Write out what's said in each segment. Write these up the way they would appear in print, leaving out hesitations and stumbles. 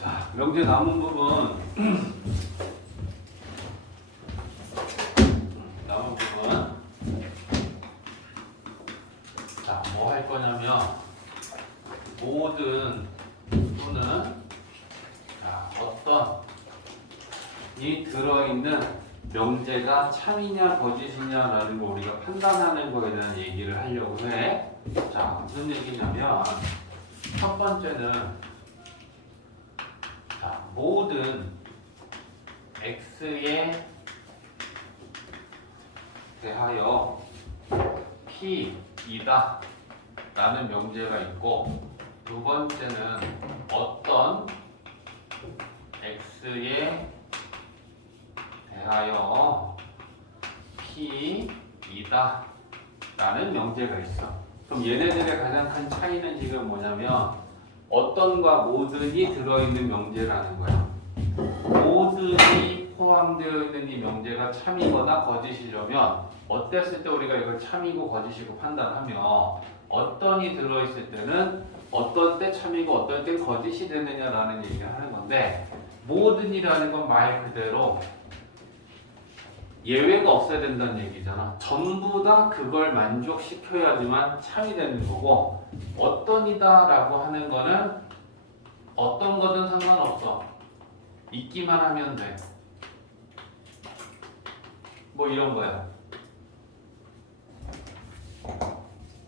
자, 명제 남은 부분. 자, 뭐 할 거냐면 모든 또는 자, 어떤 이 들어있는 명제가 참이냐 거짓이냐라는 걸 우리가 판단하는 거에 대한 얘기를 하려고 해. 자, 무슨 얘기냐면 첫 번째는 자, 모든 x에 대하여 p이다 라는 명제가 있고, 두 번째는 어떤 x에 대하여 p이다 라는 명제가 있어. 그럼 얘네들의 가장 큰 차이는 지금 뭐냐면 어떤과 모든이 들어있는 명제라는 거야. 모든이 포함되어 있는 이 명제가 참이거나 거짓이려면 어땠을 때 우리가 이걸 참이고 거짓이고 판단하며 어떤이 들어있을 때는 어떤 때 참이고 어떤 때 거짓이 되느냐라는 얘기를 하는 건데, 모든이라는 건 말 그대로 예외가 없어야 된다는 얘기잖아. 전부 다 그걸 만족시켜야지만 참이 되는 거고, 어떤이다 라고 하는 거는 어떤 거든 상관없어. 있기만 하면 돼. 뭐 이런 거야.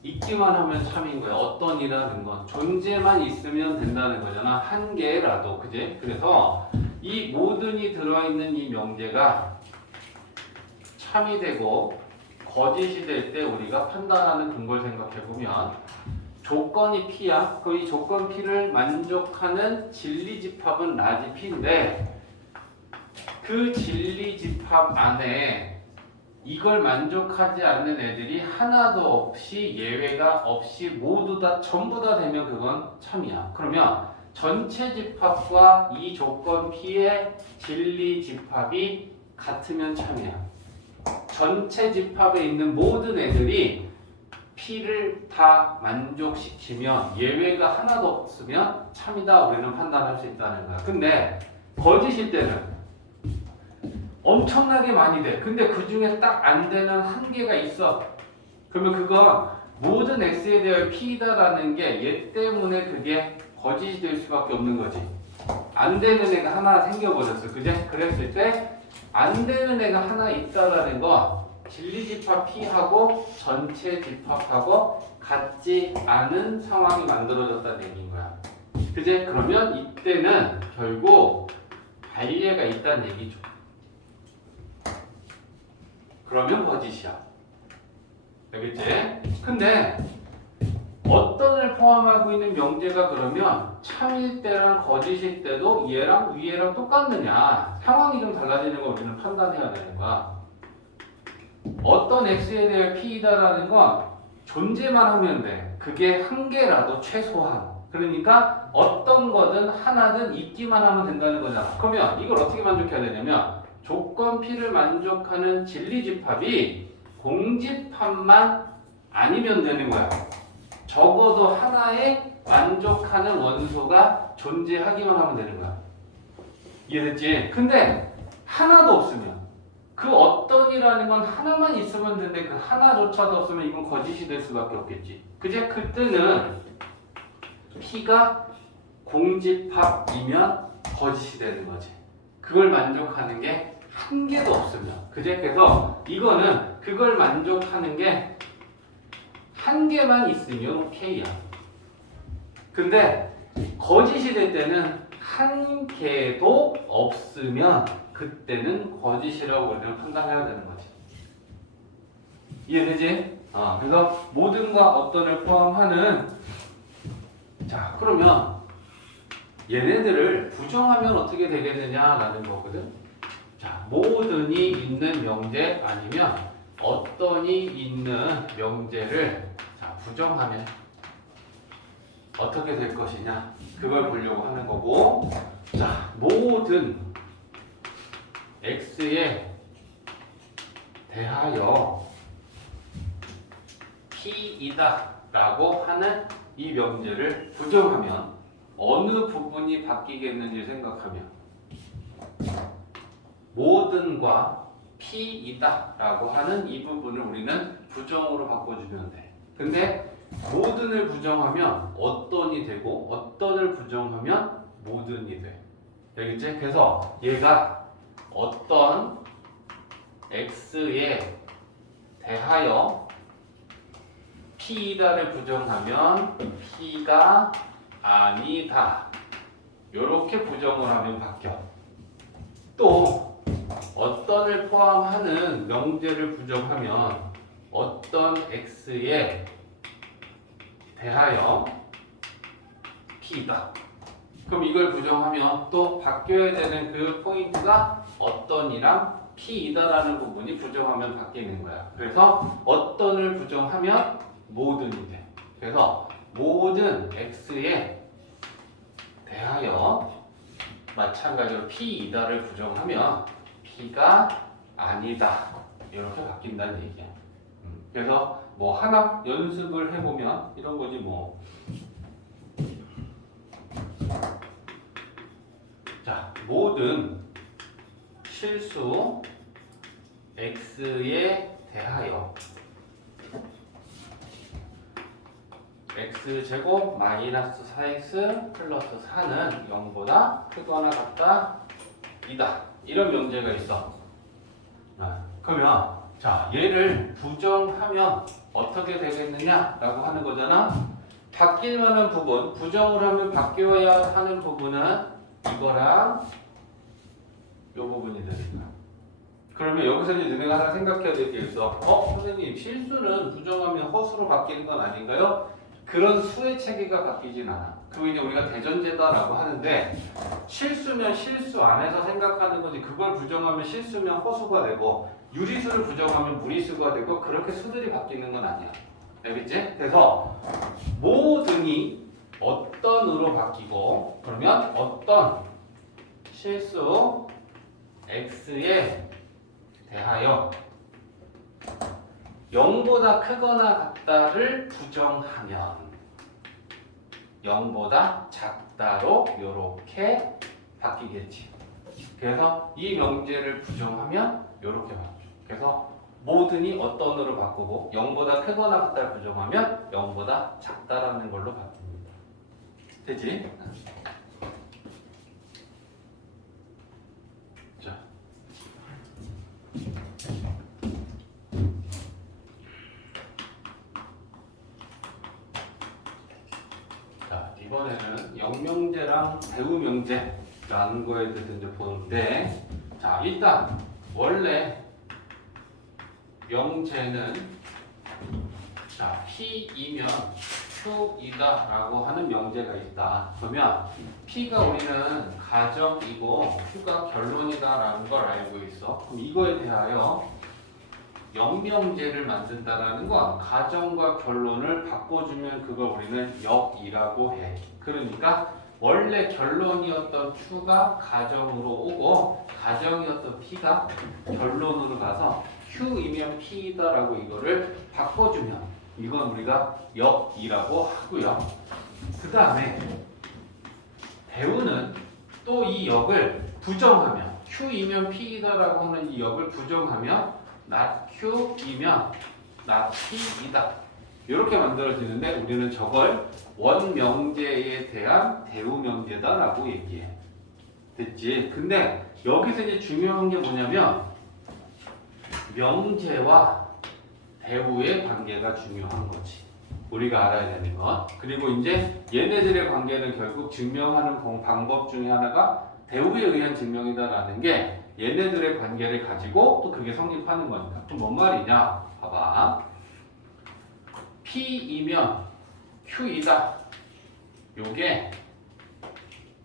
있기만 하면 참인 거야. 어떤이라는 건 존재만 있으면 된다는 거잖아. 한 개라도, 그지? 그래서 이 모든이 들어있는 이 명제가 참이 되고 거짓이 될 때 우리가 판단하는 근거를 생각해 보면 조건이 P야. 그럼 이 조건 P를 만족하는 진리집합은 라지 P인데, 그 진리집합 안에 이걸 만족하지 않는 애들이 하나도 없이 예외가 없이 모두 다 전부 다 되면 그건 참이야. 그러면 전체 집합과 이 조건 P의 진리 집합이 같으면 참이야. 전체 집합에 있는 모든 애들이 P를 다 만족시키면 예외가 하나도 없으면 참이다 우리는 판단할 수 있다는 거야. 근데 거짓일 때는 엄청나게 많이 돼. 근데 그 중에 딱 안 되는 한 개가 있어. 그러면 그건 모든 x에 대해 p다라는 게 얘 때문에 그게 거짓이 될 수밖에 없는 거지. 안 되는 애가 하나 생겨버렸어. 그제? 그랬을 때 안 되는 애가 하나 있다라는 건 진리집합 p하고 전체 집합하고 같지 않은 상황이 만들어졌다는 얘기인 거야. 그제? 그러면 이때는 결국 반례가 있다는 얘기죠. 그러면 거짓이야. 알겠지? 근데 어떤을 포함하고 있는 명제가 그러면 참일 때랑 거짓일 때도 얘랑 위에랑 똑같느냐, 상황이 좀 달라지는 거 우리는 판단해야 되는 거야. 어떤 x에 대해 p이다라는 건 존재만 하면 돼. 그게 한 개라도 최소한. 그러니까 어떤 거든 하나든 있기만 하면 된다는 거잖아. 그러면 이걸 어떻게 만족해야 되냐면 조건 P를 만족하는 진리집합이 공집합만 아니면 되는 거야. 적어도 하나에 만족하는 원소가 존재하기만 하면 되는 거야. 이해됐지? 근데 하나도 없으면, 그 어떤이라는 건 하나만 있으면 되는데 그 하나조차도 없으면 이건 거짓이 될 수밖에 없겠지. 그제? 그때는 P가 공집합이면 거짓이 되는 거지. 그걸 만족하는 게 한 개도 없으면. 그제? 그래서 이거는 그걸 만족하는 게 한 개만 있으면 오케이야. 근데 거짓이 될 때는 한 개도 없으면 그때는 거짓이라고 우리는 판단해야 되는 거지. 이해되지? 그래서 모든과 어떤을 포함하는, 자, 그러면 얘네들을 부정하면 어떻게 되겠느냐라는 거거든. 자, 모든이 있는 명제 아니면 어떤이 있는 명제를 자, 부정하면 어떻게 될 것이냐, 그걸 보려고 하는 거고. 자, 모든 x에 대하여 p이다 라고 하는 이 명제를 부정하면 어느 부분이 바뀌겠는지 생각하면 모든과 P이다 라고 하는 이 부분을 우리는 부정으로 바꿔주면 돼. 근데 모든을 부정하면 어떤이 되고 어떤을 부정하면 모든이 돼. 알겠지? 그래서 얘가 어떤 x에 대하여 P이다를 부정하면 P가 아니다. 이렇게 부정을 하면 바뀌어. 또 어떤을 포함하는 명제를 부정하면 어떤 x에 대하여 P다. 그럼 이걸 부정하면 또 바뀌어야 되는 그 포인트가 어떤이랑 P이다라는 부분이 부정하면 바뀌는 거야. 그래서 어떤을 부정하면 모든이 돼. 그래서 모든 x에 대하여 마찬가지로 P이다를 부정하면 P가 아니다. 이렇게 바뀐다는 얘기야. 그래서 뭐 하나 연습을 해보면 이런 거지 뭐. 자, 모든 실수 x에 대하여 x제곱 마이너스 4x 플러스 4는 0보다 크거나 같다 이다. 이런 명제가 있어. 그러면 자, 얘를 부정하면 어떻게 되겠느냐라고 하는 거잖아. 바뀔 만한 부분, 부정을 하면 바뀌어야 하는 부분은 이거랑 이 부분이 되는 거야. 그러면 여기서 이제 너네가 하나 생각해야 될 게 있어. 선생님, 실수는 부정하면 허수로 바뀌는 건 아닌가요? 그런 수의 체계가 바뀌진 않아. 그거 이제 우리가 대전제다라고 하는데, 실수면 실수 안에서 생각하는 거지, 그걸 부정하면 실수면 허수가 되고, 유리수를 부정하면 무리수가 되고, 그렇게 수들이 바뀌는 건 아니야. 알겠지? 그래서 모든이 어떤으로 바뀌고, 그러면 어떤 실수 x에 대하여 0보다 크거나 같다를 부정하면 0보다 작다로 이렇게 바뀌겠지. 그래서 이 명제를 부정하면 이렇게 바뀌어. 그래서 모든이 어떤으로 바꾸고 0보다 크거나 같다를 부정하면 0보다 작다라는 걸로 바뀝니다. 되지? 이번에는 영명제랑 배우명제라는 거에 대해서 이제 보는데, 자, 일단 원래 명제는 자, P이면 Q이다라고 하는 명제가 있다. 그러면 P가 우리는 가정이고 Q가 결론이다라는 걸 알고 있어. 그럼 이거에 대하여 영명제를 만든다라는 건 가정과 결론을 바꿔주면 그걸 우리는 역이라고 해. 그러니까 원래 결론이었던 Q가 가정으로 오고 가정이었던 P가 결론으로 가서 Q이면 P이다라고 이거를 바꿔주면 이건 우리가 역이라고 하고요. 그 다음에 배우는 또 이 역을 부정하면 Q이면 P이다라고 하는 이 역을 부정하면 not Q이면 not P이다. 이렇게 만들어지는데 우리는 저걸 원명제에 대한 대우명제다라고 얘기해. 됐지? 근데 여기서 이제 중요한 게 뭐냐면 명제와 대우의 관계가 중요한 거지. 우리가 알아야 되는 것. 그리고 이제 얘네들의 관계는 결국 증명하는 방법 중에 하나가 대우에 의한 증명이다라는 게 얘네들의 관계를 가지고 또 그게 성립하는 거니까. 그럼 뭔 말이냐? 봐봐. P이면 Q이다. 요게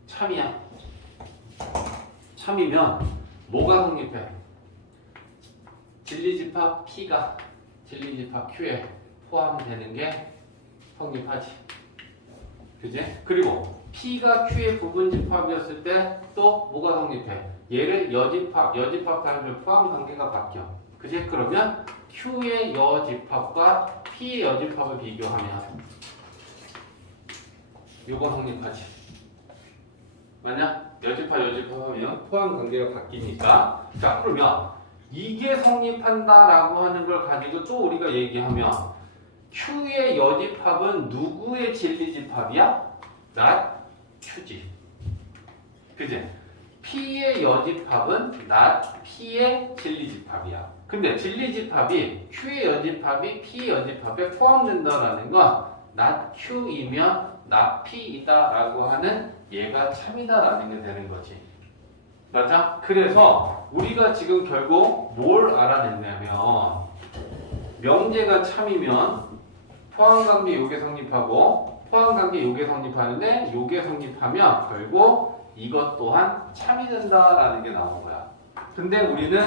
참이야. 참이면 뭐가 성립해? 진리집합 P가 진리집합 Q에 포함되는 게 성립하지. 그지? 그리고 P가 Q의 부분집합이었을 때 또 뭐가 성립해? 얘를 여집합, 여집합 단위를 포함 관계가 바뀌어. 그지? 그러면 Q의 여집합과 P의 여집합을 비교하면 요거 성립하지. 맞냐? 여집합하면 포함 관계가 바뀌니까. 자, 그러면 이게 성립한다라고 하는 걸 가지고 또 우리가 얘기하면 Q의 여집합은 누구의 진리집합이야? not Q지. 그지? P의 여집합은 not P의 진리집합이야. 근데 진리집합이 Q의 여집합이 P의 여집합에 포함된다라는 건 not Q이면 not P이다라고 하는 얘가 참이다라는 게 되는 거지. 맞아? 그래서 우리가 지금 결국 뭘 알아냈냐면 명제가 참이면 포함관계 요게 성립하고 포함관계 요게 성립하는데 요게 성립하면 결국 이것 또한 참이 된다라는 게 나온 거야. 근데 우리는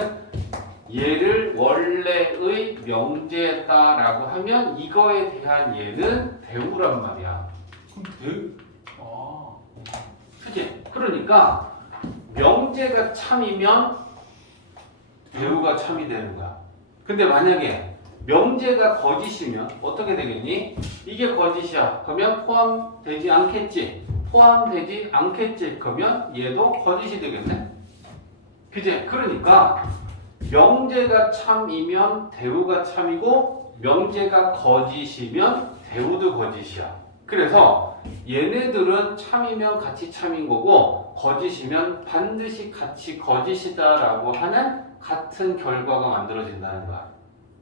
얘를 원래의 명제다라고 하면 이거에 대한 얘는 대우란 말이야. 그치? 그러니까 명제가 참이면 대우가 참이 되는 거야. 근데 만약에 명제가 거짓이면 어떻게 되겠니? 이게 거짓이야. 그러면 포함되지 않겠지? 포함되지 않겠지? 그러면 얘도 거짓이 되겠네? 그치? 그러니까 명제가 참이면 대우가 참이고 명제가 거짓이면 대우도 거짓이야. 그래서 얘네들은 참이면 같이 참인 거고 거짓이면 반드시 같이 거짓이다라고 하는 같은 결과가 만들어진다는 거야.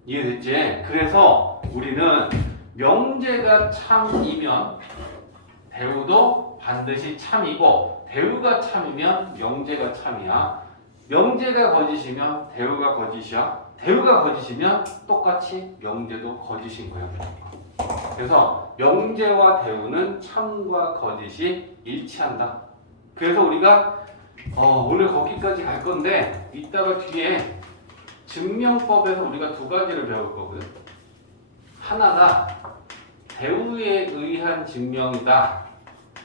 이해됐지? 그래서 우리는 명제가 참이면 대우도 반드시 참이고 대우가 참이면 명제가 참이야. 명제가 거짓이면 대우가 거짓이야. 대우가 거짓이면 똑같이 명제도 거짓인 거야. 그래서 명제와 대우는 참과 거짓이 일치한다. 그래서 우리가 오늘 거기까지 갈 건데 이따가 뒤에 증명법에서 우리가 두 가지를 배울 거거든. 하나가 대우에 의한 증명이다.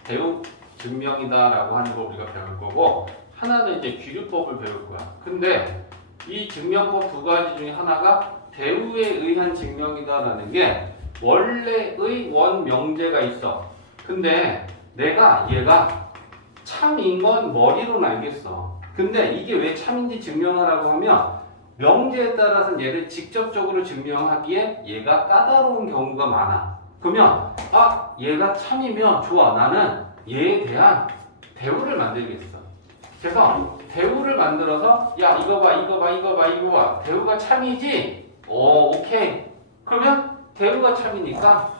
대우 증명이다라고 하는 걸 우리가 배울 거고 하나는 이제 귀류법을 배울 거야. 근데 이 증명법 두 가지 중에 하나가 대우에 의한 증명이다라는 게 원래의 원명제가 있어. 근데 내가 얘가 참인 건 머리로는 알겠어. 근데 이게 왜 참인지 증명하라고 하면 명제에 따라서는 얘를 직접적으로 증명하기에 얘가 까다로운 경우가 많아. 그러면 얘가 참이면 좋아. 나는 얘에 대한 대우를 만들겠어. 그래서 대우를 만들어서 야 이거 봐 대우가 참이지? 오케이. 그러면 대우가 참이니까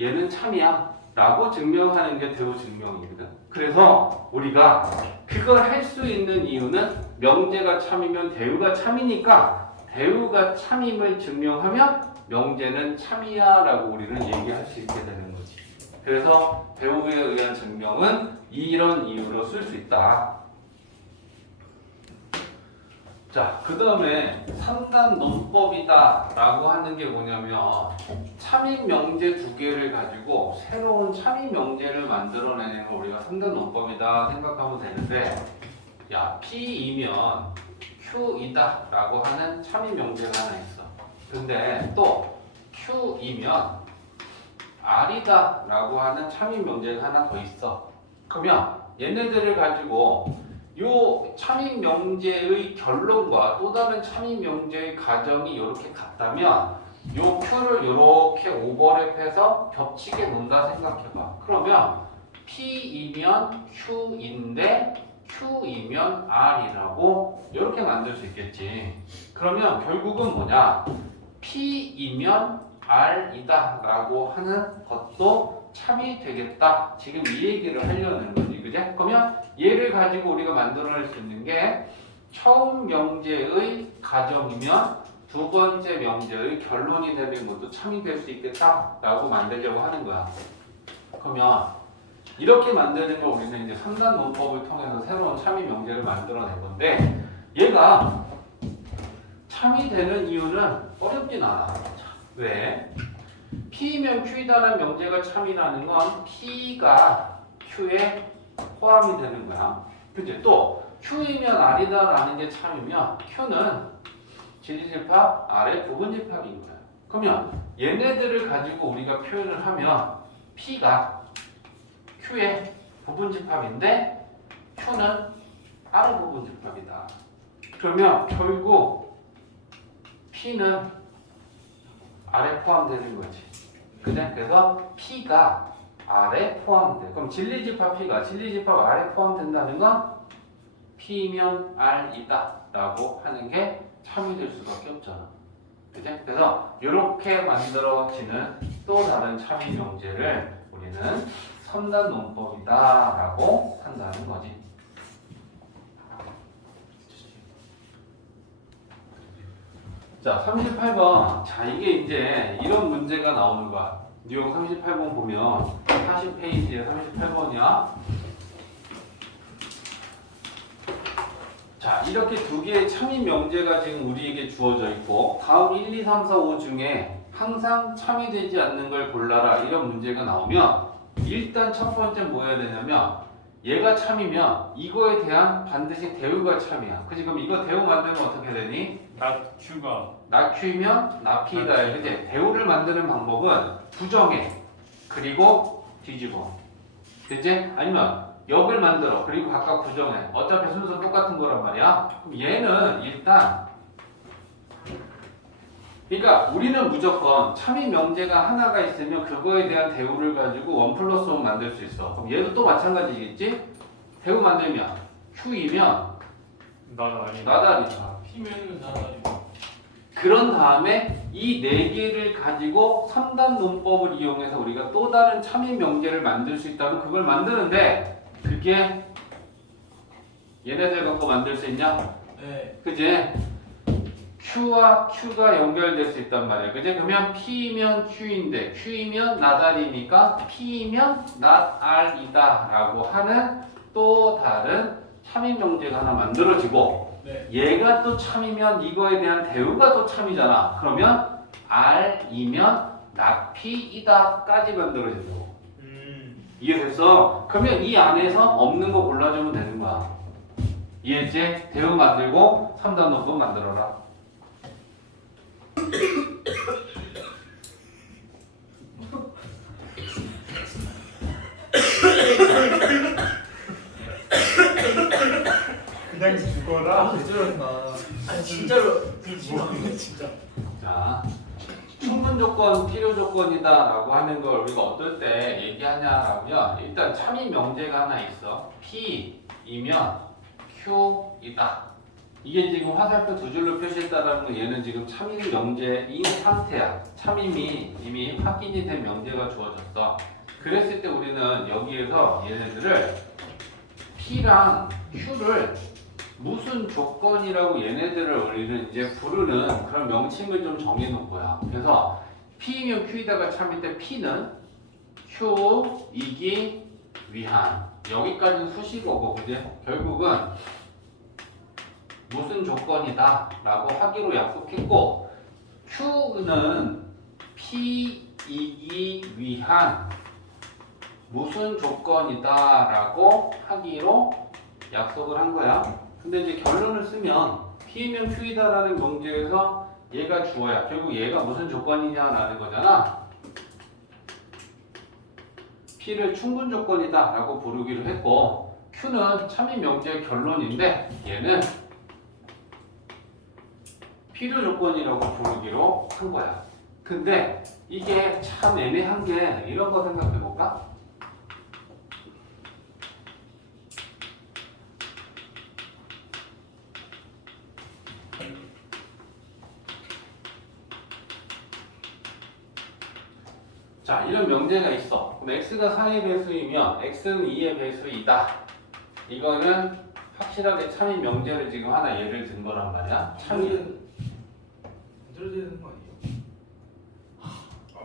얘는 참이야 라고 증명하는 게 대우 증명이거든. 그래서 우리가 그걸 할 수 있는 이유는 명제가 참이면 대우가 참이니까 대우가 참임을 증명하면 명제는 참이야 라고 우리는 얘기할 수 있게 되는 거지. 그래서 대우에 의한 증명은 이런 이유로 쓸 수 있다. 자, 그 다음에 3단 논법이다 라고 하는 게 뭐냐면 참인 명제 두 개를 가지고 새로운 참인 명제를 만들어내는 걸 우리가 3단 논법이다 생각하면 되는데 야, P이면 Q이다 라고 하는 참인 명제가 하나 있어. 근데 또 Q이면 R이다 라고 하는 참인 명제가 하나 더 있어. 그러면 얘네들을 가지고 요 참인 명제의 결론과 또 다른 참인 명제의 가정이 이렇게 같다면 요 Q를 이렇게 오버랩해서 겹치게 논다 생각해봐. 그러면 P이면 Q인데 Q이면 R이라고 이렇게 만들 수 있겠지. 그러면 결국은 뭐냐? P이면 R이다 라고 하는 것도 참이 되겠다. 지금 이 얘기를 하려는 거지. 그지? 그러면 얘를 가지고 우리가 만들어낼 수 있는 게 처음 명제의 가정이면 두 번째 명제의 결론이 되는 것도 참이 될 수 있겠다 라고 만들려고 하는 거야. 그러면 이렇게 만드는 걸 우리는 이제 3단 논법을 통해서 새로운 참이 명제를 만들어낸 건데 얘가 참이 되는 이유는 어렵진 않아. 왜? P면 Q이다라는 명제가 참이라는 건 P가 Q에 포함이 되는 거야. 그치? 또 Q이면 R이다라는 게 참이면 Q는 진리집합, 아래 부분집합인 거야. 그러면 얘네들을 가지고 우리가 표현을 하면 P가 Q의 부분집합인데 Q는 아래 부분집합이다. 그러면 결국 P는 아래 포함되는 거지. 그죠? 그래서 P가 아래 포함돼. 그럼 진리집합 P가 진리집합 아래 포함된다는 건 P면 R이다 라고 하는 게 참이 될 수밖에 없잖아. 그죠? 그래서 이렇게 만들어지는 또 다른 참이 명제를 우리는 삼단 논법이다 라고 한다는 거지. 자, 38번. 자, 이게 이제 이런 문제가 나오는 거야. 뉴욕 38번 보면 40페이지에 38번이야. 자, 이렇게 두 개의 참인 명제가 지금 우리에게 주어져 있고 다음 1, 2, 3, 4, 5 중에 항상 참이 되지 않는 걸 골라라 이런 문제가 나오면 일단 첫 번째 뭐 해야 되냐면 얘가 참이면 이거에 대한 반드시 대우가 참이야. 그치? 그럼 이거 대우 만들면 어떻게 되니? 나 Q이면 나 P다. 그치? 대우를 만드는 방법은 부정해. 그리고 뒤집어. 그치? 아니면 역을 만들어. 그리고 각각 부정해. 어차피 순서 똑같은 거란 말이야. 그럼 얘는 일단 그러니까 우리는 무조건 참인 명제가 하나가 있으면 그거에 대한 대우를 가지고 원 플러스 원 만들 수 있어. 그럼 얘도 또 마찬가지겠지? 대우 만들면 Q이면 나다리다. P면은 나다리다. 그런 다음에 이 네 개를 가지고 3단 논법을 이용해서 우리가 또 다른 참인 명제를 만들 수 있다면 그걸 만드는데 그게 얘네들 갖고 만들 수 있냐? 네. 그지? Q와 Q가 연결될 수 있단 말이야. 그지? 그러면 P면 Q인데 Q이면 나다리니까 P면 not R이다 라고 하는 또 다른 참인 명제가 하나 만들어지고 네. 얘가 또 참이면 이거에 대한 대우가 또 참이잖아. 그러면 R이면 not P이다 까지 만들어진다고. 이해됐어? 그러면 이 안에서 없는 거 골라주면 되는 거야. 이해했지? 대우 만들고 3단 논법 만들어라. 그냥 죽어라. 저런다. 아니 진짜로 진짜. 자, 충분 조건, 필요 조건이다라고 하는 걸 우리가 어떨 때 얘기하냐라면 일단 참인 명제가 하나 있어. P이면 Q이다. 이게 지금 화살표 두 줄로 표시했다라는 건 얘는 지금 참인 명제인 상태야. 참임이 이미 확인이 된 명제가 주어졌어. 그랬을 때 우리는 여기에서 얘네들을 P랑 Q를 무슨 조건이라고 얘네들을 우리는 이제 부르는 그런 명칭을 좀 정해놓은 거야. 그래서 P이면 Q이다가 참일 때 P는 Q이기 위한 여기까지는 수식어고 그지? 결국은 무슨 조건이다 라고 하기로 약속했고 Q는 P이기 위한 무슨 조건이다 라고 하기로 약속을 한 거야. 근데 이제 결론을 쓰면 P면 Q이다라는 명제에서 얘가 주어야. 결국 얘가 무슨 조건이냐라는 거잖아. P를 충분 조건이다 라고 부르기로 했고 Q는 참인 명제의 결론인데 얘는 필요 조건이라고 부르기로 한 거야. 근데 이게 참 애매한 게 이런 거 생각해 볼까? 자, 이런 명제가 있어. 그럼 x가 4의 배수이면 x는 2의 배수이다. 이거는 확실하게 참인 명제를 지금 하나 예를 든 거란 말이야. 참인. 만들어야 되는 거 아니에요?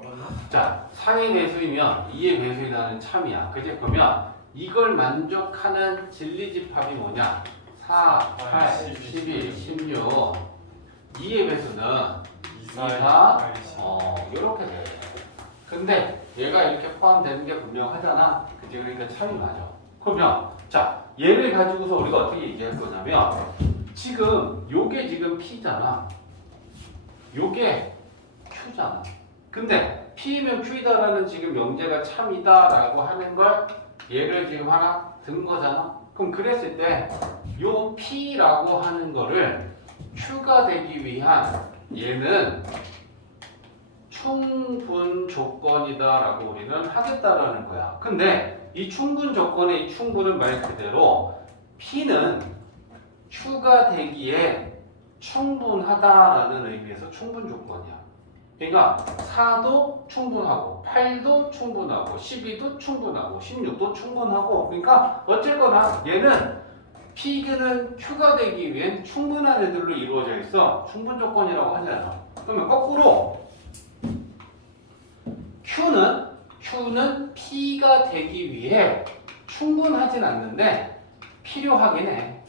맞나? 자, 4의 배수이면 2의 배수이다는 참이야. 그지? 그러면 이걸 만족하는 진리집합이 뭐냐? 4, 8, 11, 16. 2의 배수는 2, 4, 이렇게 돼. 근데 얘가 이렇게 포함되는 게 분명하잖아. 그치? 그러니까 참이 맞아. 그러면 자, 얘를 가지고서 우리가 어떻게 얘기할 거냐면 지금 요게 지금 P잖아. 요게 Q잖아. 근데 P이면 Q이다라는 지금 명제가 참이다라고 하는 걸 얘를 지금 하나 든 거잖아. 그럼 그랬을 때 요 P라고 하는 거를 Q가 되기 위한 얘는 충분 조건이다라고 우리는 하겠다라는 거야. 근데 이 충분 조건의 이 충분은 말 그대로 P는 Q가 되기에 충분하다라는 의미에서 충분 조건이야. 그러니까 4도 충분하고 8도 충분하고 12도 충분하고 16도 충분하고 그러니까 어쨌거나 얘는 P는 Q가 되기 위한 충분한 애들로 이루어져 있어. 충분 조건이라고 하잖아. 그러면 거꾸로 Q는 P가 되기 위해 충분하진 않는데 필요하긴 해.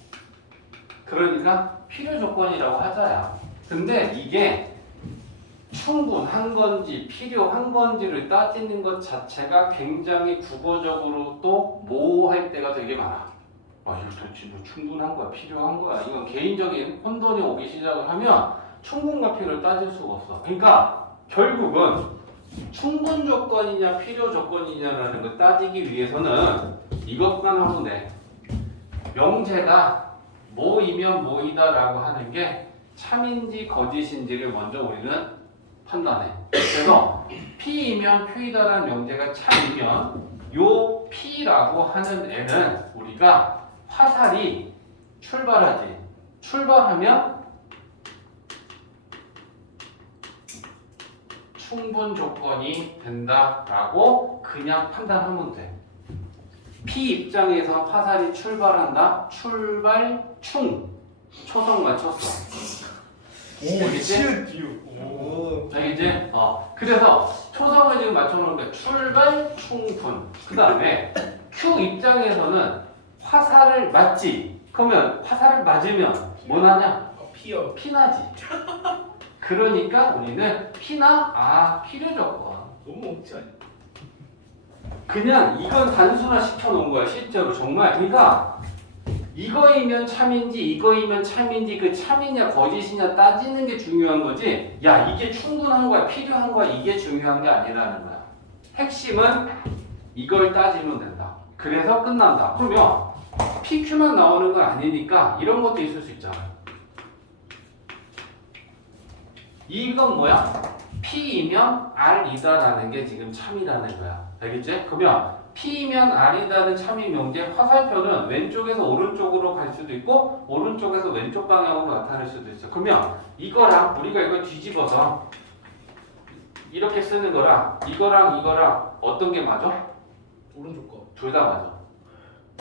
그러니까 필요 조건이라고 하자야. 근데 이게 충분한 건지 필요한 건지를 따지는 것 자체가 굉장히 국어적으로 또 모호할 때가 되게 많아. 이거 도대체 뭐 충분한 거야, 필요한 거야. 이건 개인적인 혼돈이 오기 시작을 하면 충분과 필요를 따질 수가 없어. 그러니까 결국은 충분 조건이냐 필요 조건이냐라는 걸 따지기 위해서는 이것만 하면 돼. 명제가 뭐이면 뭐이다라고 하는 게 참인지 거짓인지를 먼저 우리는 판단해. 그래서 P이면 Q이다라는 명제가 참이면 요 P라고 하는 애는 우리가 화살이 출발하지. 출발하면 충분 조건이 된다라고 그냥 판단하면 돼. P 입장에서 화살이 출발한다. 출발 충 초성 맞췄어. 알겠지? 알겠지? 그래서 초성을 지금 맞춰놓은 게 출발 충분. 그 다음에 Q 입장에서는 화살을 맞지. 그러면 화살을 맞으면 뭐 나냐? 피어. 피나지. 그러니까 우리는 피나 필요 조건. 너무 억지 아니야? 그냥 이건 단순화 시켜놓은 거야 실제로 정말. 그러니까 이거이면 참인지 이거이면 참인지 그 참이냐 거짓이냐 따지는 게 중요한 거지. 야 이게 충분한 거야 필요한 거야 이게 중요한 게 아니라는 거야. 핵심은 이걸 따지면 된다. 그래서 끝난다. 그러면 PQ만 나오는 건 아니니까 이런 것도 있을 수 있잖아. 이건 뭐야? P이면 R이다라는 게 지금 참이라는 거야. 알겠지? 그러면 P이면 R이다는 참이 명제 화살표는 왼쪽에서 오른쪽으로 갈 수도 있고 오른쪽에서 왼쪽 방향으로 나타날 수도 있어. 그러면 이거랑 우리가 이걸 뒤집어서 이렇게 쓰는 거랑 이거랑 어떤 게 맞아? 오른쪽 거. 둘 다 맞아.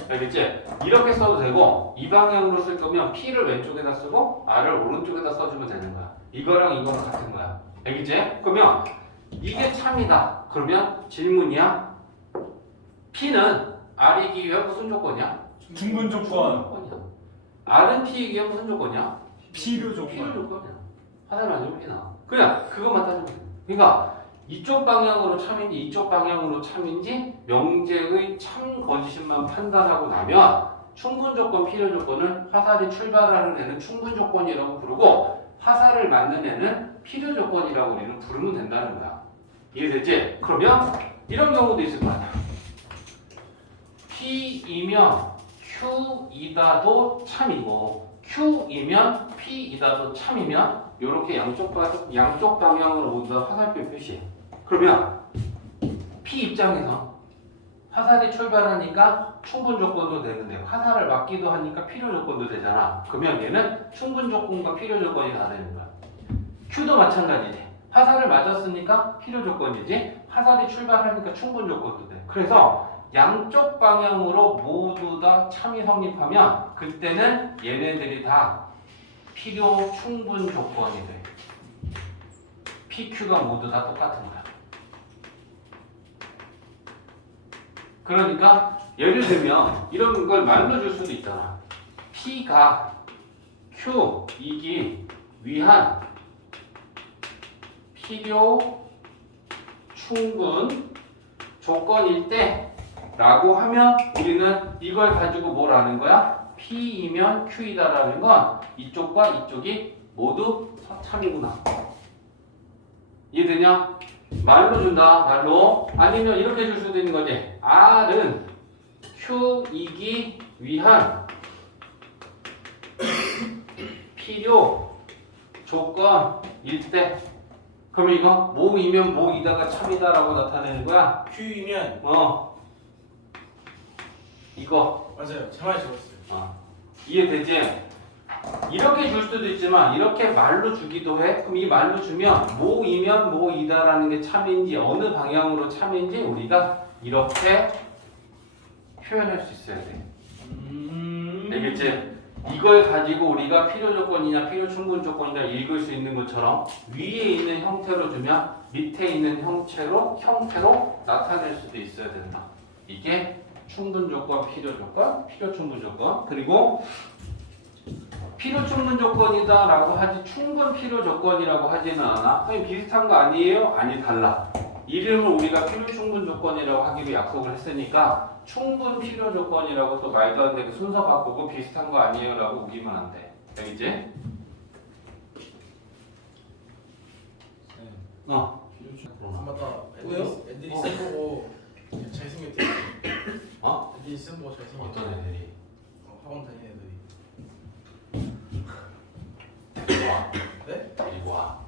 알겠지? 이렇게 써도 되고 이 방향으로 쓸 거면 P를 왼쪽에다 쓰고 R을 오른쪽에다 써주면 되는 거야. 이거랑 같은 거야. 알겠지? 그러면 이게 참이다. 그러면 질문이야. P는 R이기 위해 무슨 조건이야? 충분 조건. 조건이야. R은 P이기 위해 무슨 조건이야? 필요 필요 조건. 조건이야. 화살 맞으면 피나. 그냥 그것만 따지면 돼. 그러니까 이쪽 방향으로 참인지 이쪽 방향으로 참인지 명제의 참 거짓만 판단하고 나면 충분 조건, 필요 조건은 화살이 출발하는 애는 충분 조건이라고 부르고 화살을 맞는 애는 필요 조건이라고 우리는 부르면 된다는 거야. 이해되지? 그러면 이런 경우도 있을 거 아니야. P이면 Q이다도 참이고 Q이면 P이다도 참이면 이렇게 양쪽 방향으로 모두 다 화살표 표시해. 그러면 P 입장에서 화살이 출발하니까 충분 조건도 되는데 화살을 맞기도 하니까 필요 조건도 되잖아. 그러면 얘는 충분 조건과 필요 조건이 다 되는 거야. Q도 마찬가지지. 화살을 맞았으니까 필요 조건이지. 화살이 출발하니까 충분 조건도 돼. 그래서 양쪽 방향으로 모두 다 참이 성립하면 그때는 얘네들이 다 필요 충분 조건이 돼. PQ가 모두 다 똑같은 거야. 그러니까 예를 들면 이런 걸 말로 줄 수도 있잖아. P가 Q이기 위한 필요 충분 조건일 때 라고 하면 우리는 이걸 가지고 뭘 아는 거야? P이면 Q이다라는 건 이쪽과 이쪽이 모두 참이구나. 이해되냐? 말로 준다. 말로. 아니면 이렇게 줄 수도 있는 거지. R은 Q이기 위한 필요 조건일 때. 그럼 이거 모이면 모이다가 참이다라고 나타내는 거야. Q이면 이거 맞아요. 제 말이 적었어요. 이해되지? 이렇게 줄 수도 있지만 이렇게 말로 주기도 해. 그럼 이 말로 주면 모이면 모이다라는 게 참인지 어느 방향으로 참인지 우리가 이렇게 표현할 수 있어야 돼. 알겠지? 이걸 가지고 우리가 필요 조건이냐 필요 충분 조건이냐 읽을 수 있는 것처럼 위에 있는 형태로 주면 밑에 있는 형태로 나타낼 수도 있어야 된다. 이게 충분 조건, 필요 조건, 필요 충분 조건. 그리고 필요 충분 조건이다라고 하지 충분 필요 조건이라고 하지는 않아. 선생님 비슷한 거 아니에요? 아니 달라. 이름을 우리가 필요 충분 조건이라고 하기로 약속을 했으니까 충분 필요 조건이라고 또 말도 안 되게 순서 바꾸고 비슷한 거 아니에요? 라고 우기면 안 돼. 알겠지? 아 맞다. 왜요? 애들이 쌤 보고 잘생겼대. 애들이 쌤 보고 잘생겼대. 어떤 애들이? 학원 다니는 애들이. 데리고 와. 네? 데리고 와.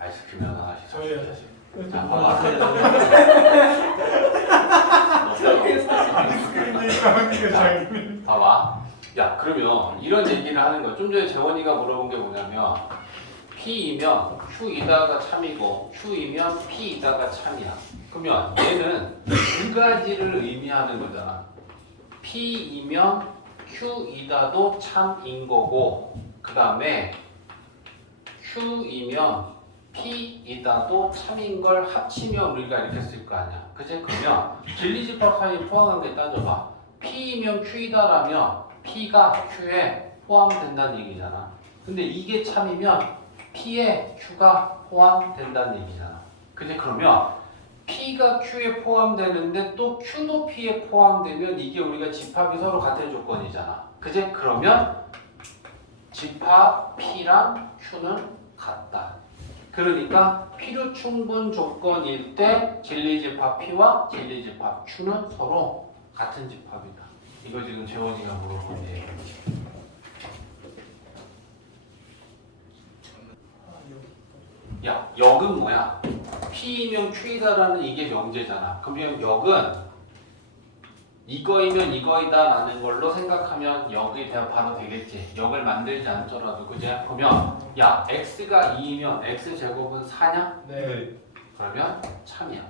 아이스크림 하나씩. 저예요 사실. 자, 봐봐. 봐봐. 야, 그러면 이런 얘기를 하는 거야. 좀 전에 재원이가 물어본 게 뭐냐면 P이면 Q이다가 참이고 Q이면 P이다가 참이야. 그러면 얘는 두 가지를 의미하는 거잖아. P이면 Q이다도 참인 거고 그 다음에 Q이면 P이다도 참인 걸 합치면 우리가 이렇게 쓸 거 아니야. 그치? 그러면 진리집합 사이에 포함한 게 따져봐. P이면 Q이다라면 P가 Q에 포함된다는 얘기잖아. 근데 이게 참이면 P에 Q가 포함된다는 얘기잖아. 그치? 그러면 P가 Q에 포함되는데 또 Q도 P에 포함되면 이게 우리가 집합이 서로 같은 조건이잖아. 그치? 그러면 집합 P랑 Q는 같다. 그러니까 필요 충분 조건일 때 진리집합 P와 진리집합 Q는 서로 같은 집합이다. 이거 지금 재원이가 물어본 얘기. 야, 역은 뭐야? P이면 Q이다라는 이게 명제잖아. 그러면 역은 이거이면 이거이다라는 걸로 생각하면 역이 바로 되겠지. 역을 만들지 않더라도 그지? 그러면 야 x가 2이면 x제곱은 4냐? 네. 그러면 참이야.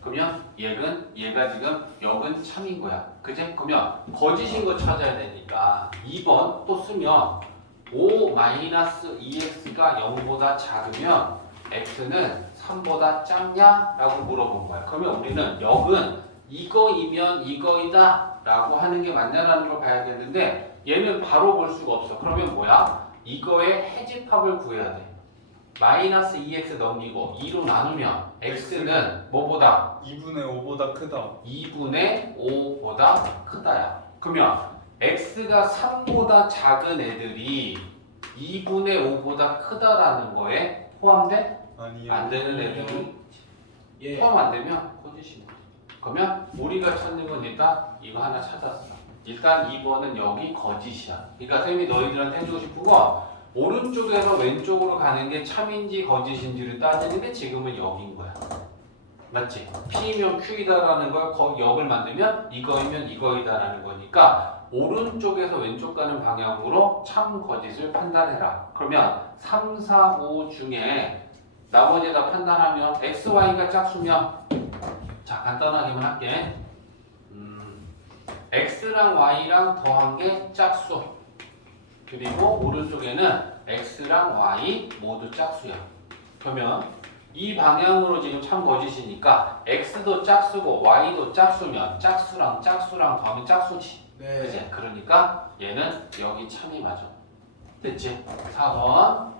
그러면 얘가 지금 역은 참인 거야. 그지? 그러면 거짓인 거 찾아야 되니까 2번 또 쓰면 5-2x가 0보다 작으면 x는 3보다 작냐? 라고 물어본 거야. 그러면 우리는 역은 이거이면 이거이다 라고 하는 게 맞냐라는 걸 봐야겠는데 얘는 바로 볼 수가 없어. 그러면 뭐야? 이거의 해집합을 구해야 돼. 마이너스 2x 넘기고 2로 나누면 x는 뭐보다? 2분의 5보다 크다. 2분의 5보다 크다야. 그러면 x가 3보다 작은 애들이 2분의 5보다 크다라는 거에 포함돼? 아니요. 안 되는 애들은 예. 포함 안 되면 거짓이야. 그러면 우리가 찾는 건 일단 이거 하나 찾았어. 일단 2번은 여기 거짓이야. 그러니까 쌤이 너희들한테 해주고 싶은 건 오른쪽에서 왼쪽으로 가는 게 참인지 거짓인지를 따지는 게 지금은 여기인 거야. 맞지? P면 Q이다라는 걸 역을 만들면 이거이면 이거이다라는 거니까 오른쪽에서 왼쪽 가는 방향으로 참 거짓을 판단해라. 그러면 3, 4, 5 중에 나머지 다 판단하면 X, Y가 짝수면 자 간단하게만 할게. X랑 Y랑 더한 게 짝수. 그리고 오른쪽에는 X랑 Y 모두 짝수야. 그러면 이 방향으로 지금 참 거짓이니까 X도 짝수고 Y도 짝수면 짝수랑 더하면 짝수지. 네. 그치? 그러니까 얘는 여기 참이 맞아. 됐지? 4번.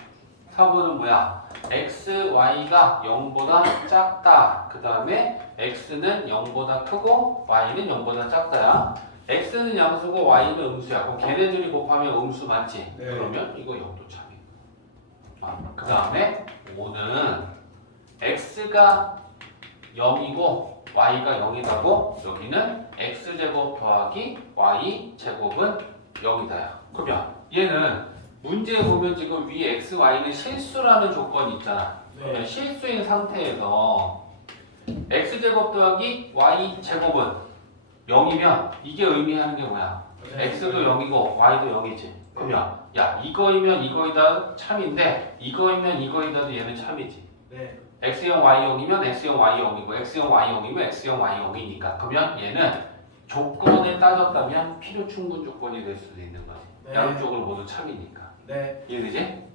4번은 뭐야? x, y가 0보다 작다. 그 다음에 x는 0보다 크고 y는 0보다 작다야. x는 양수고 y는 음수야. 그럼 걔네들이 곱하면 음수 맞지? 네. 그러면 이거 0도 참이야. 그 다음에 5는 x가 0이고 y가 0이다고 여기는 x제곱 더하기 y제곱은 0이다요. 그러면 얘는 문제에 보면 지금 위 x, y는 실수라는 조건이 있잖아. 그러면 실수인 상태에서 x제곱 더하기 y제곱은 0이면 이게 의미하는 게 뭐야? x도 0이고 y도 0이지. 그러면 야 이거이면 이거이다 참인데 이거이면 이거이다도 얘는 참이지. 네. x0 y0이면 x0 y0이고 x0 y0이면 x0 y0이니까 그러면 얘는 조건을 따졌다면 필요 충분 조건이 될 수도 있는 거지. 네. 양쪽을 모두 참이니까. 네. 이해되지?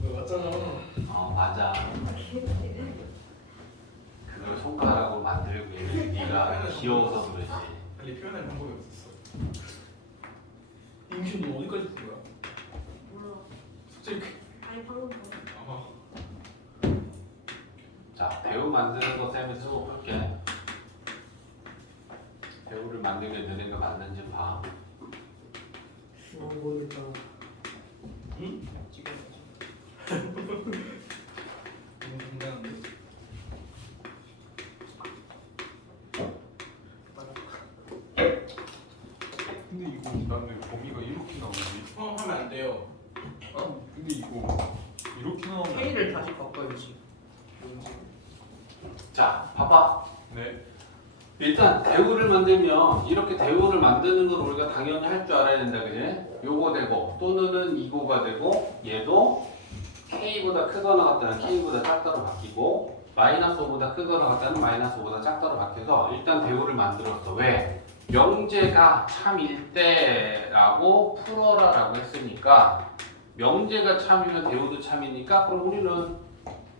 맞잖아. 맞아. 그걸 손가락으로 만들고 네가 귀여워서 그러지. 빨리 표현할 방법이 없었어. 임신 너 어디까지 된 거야? 몰라. 숙제 아니 방금 뭐. 자, 배우 만드는 거 쌤이 수업할게. 배우를 만들게 되는 거 맞는지 봐. 모르겠다. 응? 찍어. 너무 긴장한데. 근데 이거 나는 범위가 이렇게 나오지. 하면 안 돼요. 근데 이거 이렇게 나오면 K를 다시 바꿔야지. 자, 봐봐. 네. 일단 대우를 만들면 이렇게 대우를 만드는 건 우리가 당연히 할 줄 알아야 된다, 그지? 요거 되고 또는 이거가 되고 얘도 K보다 크거나 같다는 K보다 작다로 바뀌고 마이너스 5보다 크거나 같다는 마이너스 5보다 작다로 바뀌어서 일단 대우를 만들었어. 왜? 명제가 참일 때라고 풀어라라고 했으니까 명제가 참이면 대우도 참이니까 그럼 우리는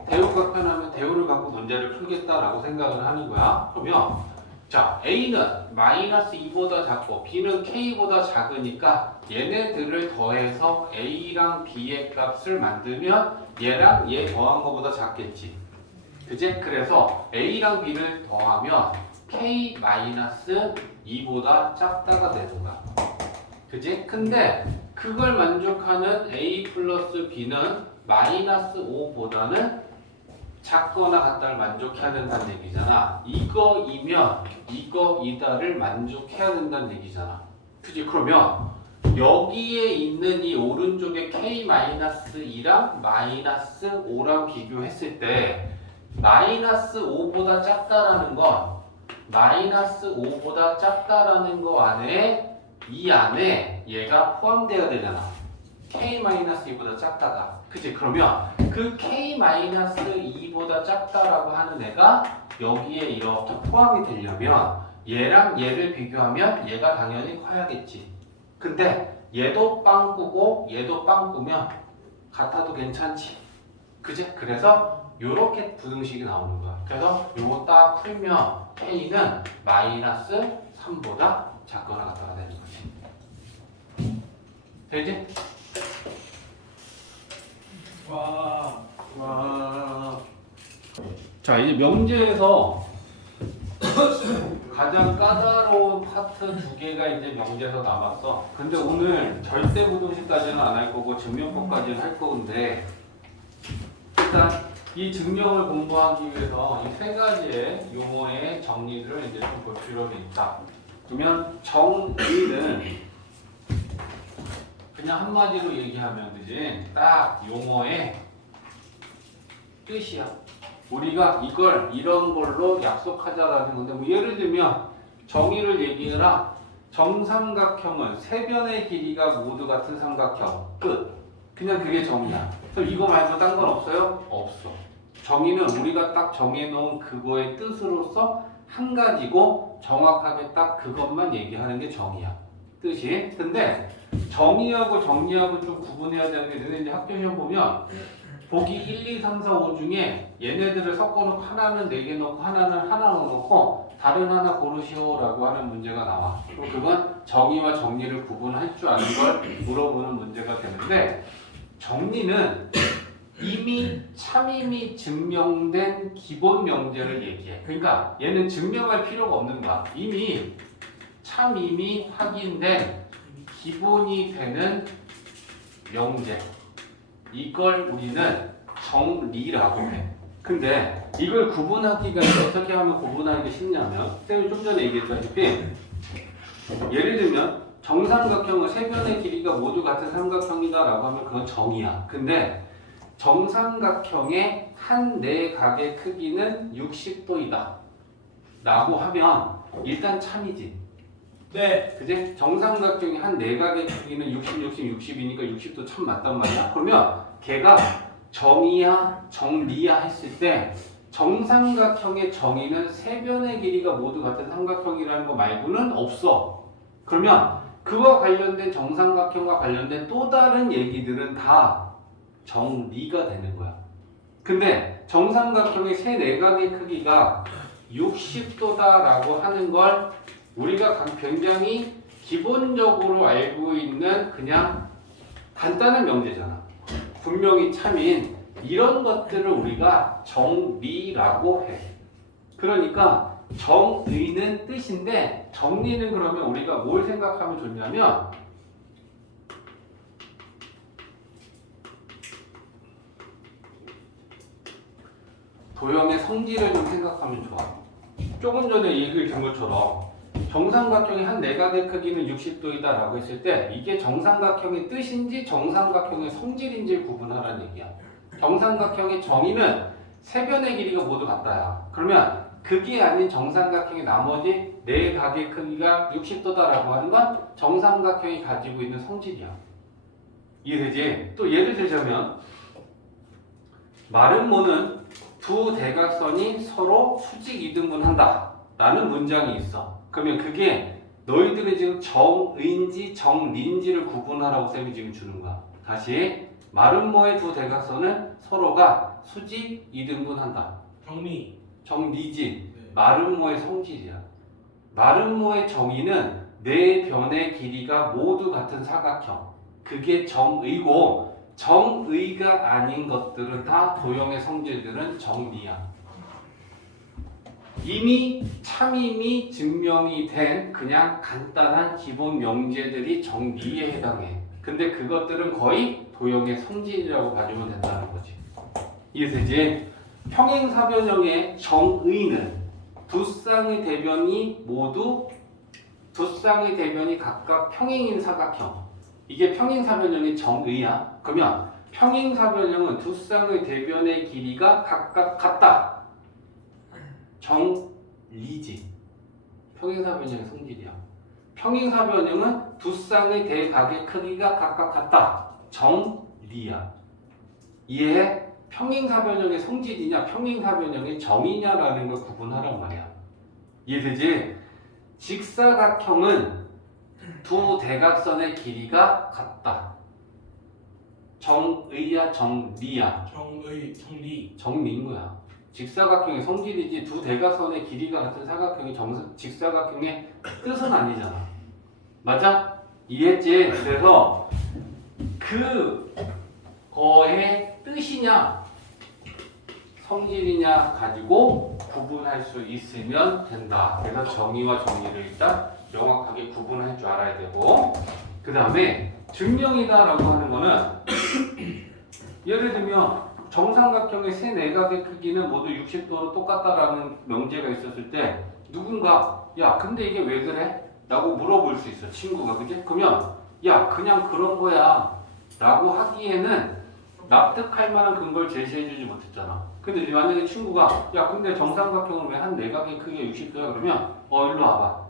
대우가 편하면 대우를 갖고 문제를 풀겠다라고 생각을 하는 거야. 그러면 자 A는 마이너스 2보다 작고 B는 K보다 작으니까 얘네들을 더해서 A랑 B의 값을 만들면 얘랑 얘 더한 거보다 작겠지. 그지? 그래서 A랑 B를 더하면 K 마이너스 2보다 작다가 되는 거야. 그지? 근데 그걸 만족하는 A 플러스 B는 마이너스 5보다는 작거나 같다를 만족해야 된다는 얘기잖아. 이거이면 이거이다를 만족해야 된다는 얘기잖아. 그지? 그러면 여기에 있는 이 오른쪽에 K-2랑 마이너스 5랑 비교했을 때 마이너스 5보다 작다라는 건 마이너스 5보다 작다라는 거 안에 이 안에 얘가 포함되어야 되잖아. K-2보다 작다가. 그치? 그러면 그 K-2보다 작다라고 하는 애가 여기에 이렇게 포함이 되려면 얘랑 얘를 비교하면 얘가 당연히 커야겠지. 근데 얘도 빵꾸고 얘도 빵꾸면 같아도 괜찮지. 그치? 그래서 요렇게 부등식이 나오는 거야. 그래서 요거 딱 풀면 K는 마이너스 3보다 작거나 같다가 되는 거지. 되지? 와. 자, 이제 명제에서 가장 까다로운 파트 두 개가 이제 명제에서 남았어. 근데 오늘 절대 부등식까지는 안 할 거고 증명법까지는 할 건데 일단 이 증명을 공부하기 위해서 이 세 가지의 용어의 정리를 이제 좀 볼 필요가 있다. 그러면 정의는 그냥 한마디로 얘기하면 되지. 딱 용어의 뜻이야. 우리가 이걸 이런 걸로 약속하자라는 건데 뭐 예를 들면 정의를 얘기해라. 정삼각형은 세 변의 길이가 모두 같은 삼각형. 끝. 그냥 그게 정의야. 그럼 이거 말고 딴 건 없어요? 없어. 정의는 우리가 딱 정해놓은 그거의 뜻으로서 한 가지고 정확하게 딱 그것만 얘기하는 게 정의야. 뜻이. 근데 정의하고 정리하고 좀 구분해야 되는 게 너네 이제 학교 시험 보면 보기 1, 2, 3, 4, 5 중에 얘네들을 섞어놓고 하나는 4개 넣고 하나는 하나 넣어놓고 다른 하나 고르시오라고 하는 문제가 나와. 그럼 그건 정의와 정리를 구분할 줄 아는 걸 물어보는 문제가 되는데 정리는 이미 참임이 증명된 기본 명제를 얘기해. 그러니까 얘는 증명할 필요가 없는 거야. 이미 참임이 확인된 기본이 되는 명제, 이걸 우리는 정리라고 해. 근데 이걸 구분하기가 어떻게 하면 구분하기가 쉽냐면 쌤이 좀 전에 얘기했다시피 예를 들면 정삼각형은 세 변의 길이가 모두 같은 삼각형이다라고 하면 그건 정이야. 근데 정삼각형의 한 내각의 크기는 60도이다 라고 하면 일단 참이지. 네. 그지? 정삼각형의 한 내각의 크기는 60, 60이니까 60도 참 맞단 말이야. 그러면 걔가 정이야, 정리야 했을 때 정삼각형의 정의는 세 변의 길이가 모두 같은 삼각형이라는 거 말고는 없어. 그러면 그와 관련된 정삼각형과 관련된 또 다른 얘기들은 다 정리가 되는 거야. 근데 정삼각형의 세 내각의 크기가 60도다라고 하는 걸 우리가 굉장히 기본적으로 알고 있는 그냥 간단한 명제잖아. 분명히 참인 이런 것들을 우리가 정리라고 해. 그러니까 정의는 뜻인데 정리는 그러면 우리가 뭘 생각하면 좋냐면 도형의 성질을 좀 생각하면 좋아. 조금 전에 얘기를 든 것처럼 정삼각형의 한 내각의 크기는 60도이다 라고 했을 때 이게 정삼각형의 뜻인지 정삼각형의 성질인지를 구분하라는 얘기야. 정삼각형의 정의는 세 변의 길이가 모두 같다야. 그러면 그게 아닌 정삼각형의 나머지 내각의 크기가 60도다 라고 하는 건 정삼각형이 가지고 있는 성질이야. 이해되지? 또 예를 들자면 마름모는 두 대각선이 서로 수직 이등분한다 라는 문장이 있어. 그러면 그게 너희들이 지금 정의인지 정리인지를 구분하라고 쌤이 지금 주는 거야. 다시 마름모의 두 대각선은 서로가 수직 이등분한다. 정리. 정리지. 네. 마름모의 성질이야. 마름모의 정의는 네 변의 길이가 모두 같은 사각형. 그게 정의고 정의가 아닌 것들은 다 도형의 성질들은 정리야. 이미 참임이 증명이 된 그냥 간단한 기본 명제들이 정리에 해당해. 근데 그것들은 거의 도형의 성질이라고 봐주면 된다는 거지. 이해되지? 평행사변형의 정의는 두 쌍의 대변이 각각 평행인 사각형. 이게 평행사변형의 정의야. 그러면 평행사변형은 두 쌍의 대변의 길이가 각각 같다. 정리지. 평행사변형의 성질이야. 평행사변형은 두 쌍의 대각의 크기가 각각 같다. 정리야. 이해해? 평행사변형의 성질이냐 평행사변형의 정의냐라는 걸 구분하란 말이야. 이해되지? 직사각형은 두 대각선의 길이가 같다. 정의야 정리야? 정의. 정리. 정리인 거야. 직사각형의 성질이지 두 대각선의 길이가 같은 사각형이 직사각형의 뜻은 아니잖아. 맞아? 이해했지? 그래서 그거의 뜻이냐 성질이냐 가지고 구분할 수 있으면 된다. 그래서 정의와 정의를 일단 명확하게 구분할 줄 알아야 되고, 그 다음에 증명이다라고 하는 거는 예를 들면 정삼각형의 세 내각의 크기는 모두 60도로 똑같다라는 명제가 있었을 때 누군가 야 근데 이게 왜 그래? 라고 물어볼 수 있어. 친구가. 그지? 그러면 야 그냥 그런 거야 라고 하기에는 납득할 만한 근거를 제시해주지 못했잖아. 근데 만약에 친구가 야 근데 정삼각형은 왜 한 내각의 크기가 60도야? 그러면 일로 와봐.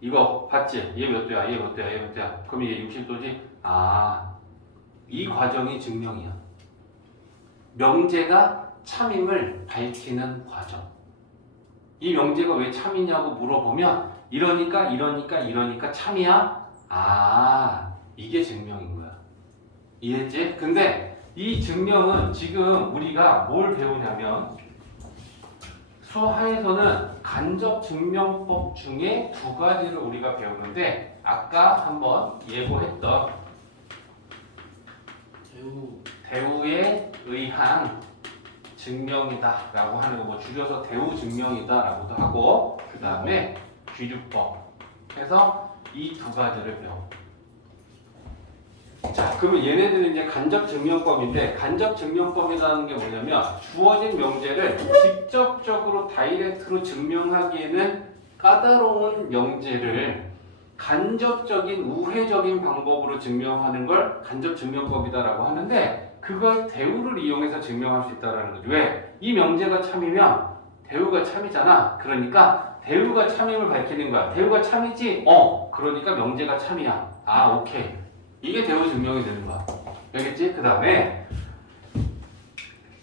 이거 봤지? 얘 몇 도야? 얘 몇 도야? 얘 몇 도야? 그럼 얘 60도지? 이 과정이 증명이야. 명제가 참임을 밝히는 과정. 이 명제가 왜 참이냐고 물어보면 이러니까 참이야? 이게 증명인 거야. 이해했지? 근데 이 증명은 지금 우리가 뭘 배우냐면 수하에서는 간접 증명법 중에 두 가지를 우리가 배우는데 아까 한번 예고했던 대우에 의한 증명이다 라고 하는 거, 뭐 줄여서 대우 증명이다 라고도 하고, 그 다음에 귀류법 해서 이 두 가지를 배워. 자, 그러면 얘네들은 이제 간접증명법인데, 간접증명법이라는 게 뭐냐면 주어진 명제를 직접적으로 다이렉트로 증명하기에는 까다로운 명제를 간접적인 우회적인 방법으로 증명하는 걸 간접증명법이다라고 하는데, 그걸 대우를 이용해서 증명할 수 있다는 거죠. 왜? 이 명제가 참이면 대우가 참이잖아. 그러니까 대우가 참임을 밝히는 거야. 대우가 참이지? 그러니까 명제가 참이야. 아, 오케이. 이게 대우 증명이 되는 거야. 알겠지? 그 다음에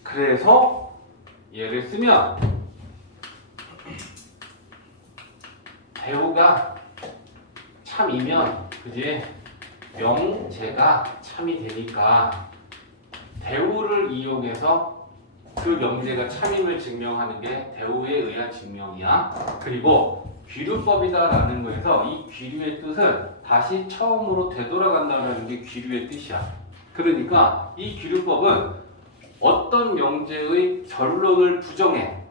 그래서 얘를 쓰면 대우가 참이면 그지? 명제가 참이 되니까 대우를 이용해서 그 명제가 참임을 증명하는 게 대우에 의한 증명이야. 그리고 귀류법이다라는 거에서 이 귀류의 뜻은 다시 처음으로 되돌아간다는 게 귀류의 뜻이야. 그러니까 이 귀류법은 어떤 명제의 결론을 부정해.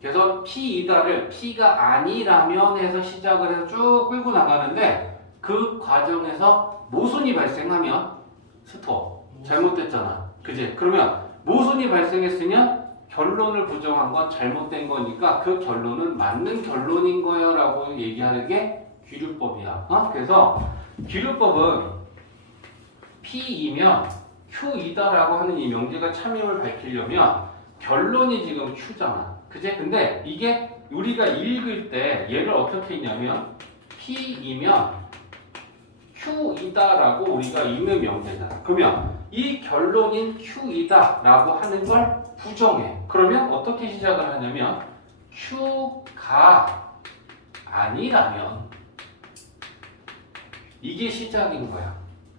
그래서 P이다를 P가 아니라면 해서 시작을 해서 쭉 끌고 나가는데, 그 과정에서 모순이 발생하면 스톱. 잘못됐잖아. 그지? 그러면 모순이 발생했으면 결론을 부정한 건 잘못된 거니까 그 결론은 맞는 결론인 거야 라고 얘기하는 게 귀류법이야. 그래서 귀류법은 P이면 Q이다 라고 하는 이 명제가 참임을 밝히려면 결론이 지금 Q잖아. 그지? 근데 이게 우리가 읽을 때 얘를 어떻게 읽냐면 P이면 Q이다 라고 우리가 읽는 명제잖아. 그러면 이 결론인 Q이다 라고 하는 걸 부정해. 그러면 어떻게 시작을 하냐면 Q가 아니라면, 이게 시작인 거야.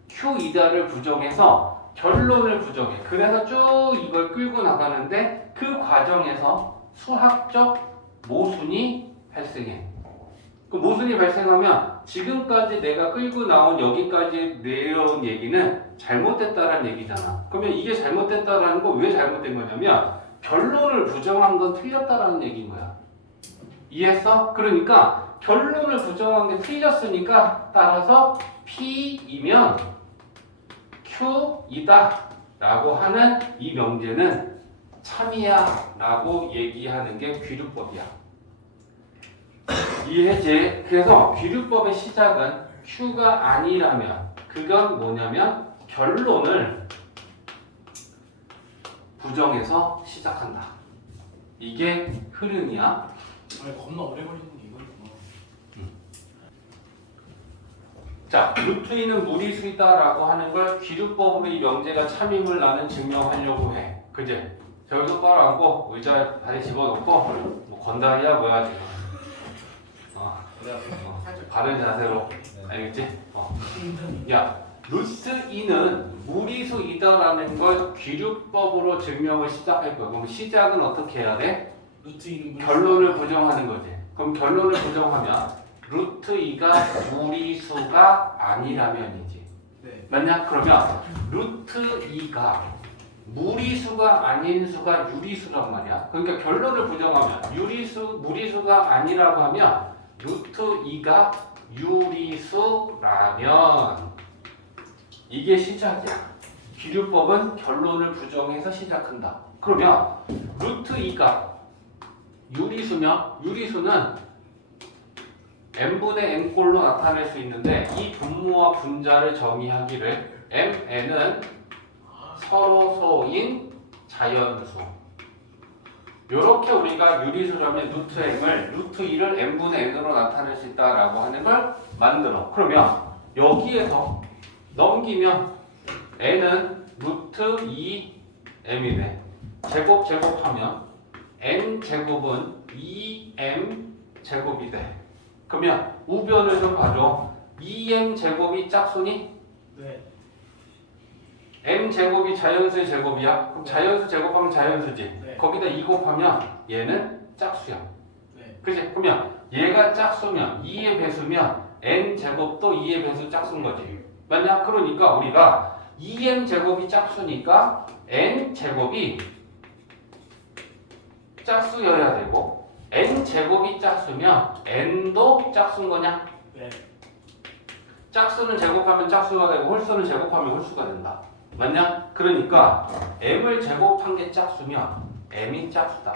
Q이다를 부정해서 결론을 부정해. 그래서 쭉 이걸 끌고 나가는데 그 과정에서 수학적 모순이 발생해. 그 모순이 발생하면 지금까지 내가 끌고 나온 여기까지 내려온 얘기는 잘못됐다라는 얘기잖아. 그러면 이게 잘못됐다라는 거 왜 잘못된 거냐면 결론을 부정한 건 틀렸다라는 얘기인 거야. 이해했어? 그러니까 결론을 부정한 게 틀렸으니까 따라서 P이면 Q이다 라고 하는 이 명제는 참이야 라고 얘기하는 게 귀류법이야. 이해지? 그래서 귀류법의 시작은 Q가 아니라면, 그건 뭐냐면 결론을 부정해서 시작한다. 이게 흐름이야. 아니 겁나 오래 걸리는 게 이거구나. 자, 루트인은 무리수이다라고 하는 걸 귀류법으로 이 명제가 참임을 나는 증명하려고 해. 그제? 저기서 따라앉고 의자에 다리 집어넣고 뭐 건달이야 뭐야 지금. 바른 자세로. 알겠지? 야, 루트 2는 무리수이다라는 걸 귀류법으로 증명을 시작할 거야. 그럼 시작은 어떻게 해야 돼? 루트 2는 결론을 부정하는 거지. 그럼 결론을 부정하면 루트 2가 무리수가 아니라면이지. 네. 맞냐? 그러면 루트 2가 무리수가 아닌 수가 유리수란 말이야. 그러니까 결론을 부정하면 무리수가 아니라고 하면 루트 2가 유리수라면 이게 시작이야. 귀류법은 결론을 부정해서 시작한다. 그러면 루트 2가 유리수면 유리수는 n분의 n꼴로 나타낼 수 있는데 이 분모와 분자를 정의하기를 mn은 서로소인 자연수. 요렇게 우리가 유리수라면 루트 m을 루트 2를 n분의 n으로 나타낼 수 있다라고 하는 걸 만들어. 그러면 여기에서 넘기면 n은 루트 2m이네. 제곱하면 n 제곱은 2m 제곱이 돼. 그러면 우변을 좀 봐줘. 2m 제곱이 짝수니? 네. m 제곱이 자연수의 제곱이야. 그럼 자연수 제곱하면 자연수지. 네. 거기다 2 곱하면 얘는 짝수야. 네. 그치? 그러면 얘가 짝수면 2의 배수면 n 제곱도 2의 배수 짝수인 거지. 맞냐? 그러니까 우리가 2m 제곱이 짝수니까 n 제곱이 짝수여야 되고 n 제곱이 짝수면 n도 짝수인 거냐? 네. 짝수는 제곱하면 짝수가 되고 홀수는 제곱하면 홀수가 된다. 맞냐? 그러니까 m을 제곱한 게 짝수면 m이 짝수다.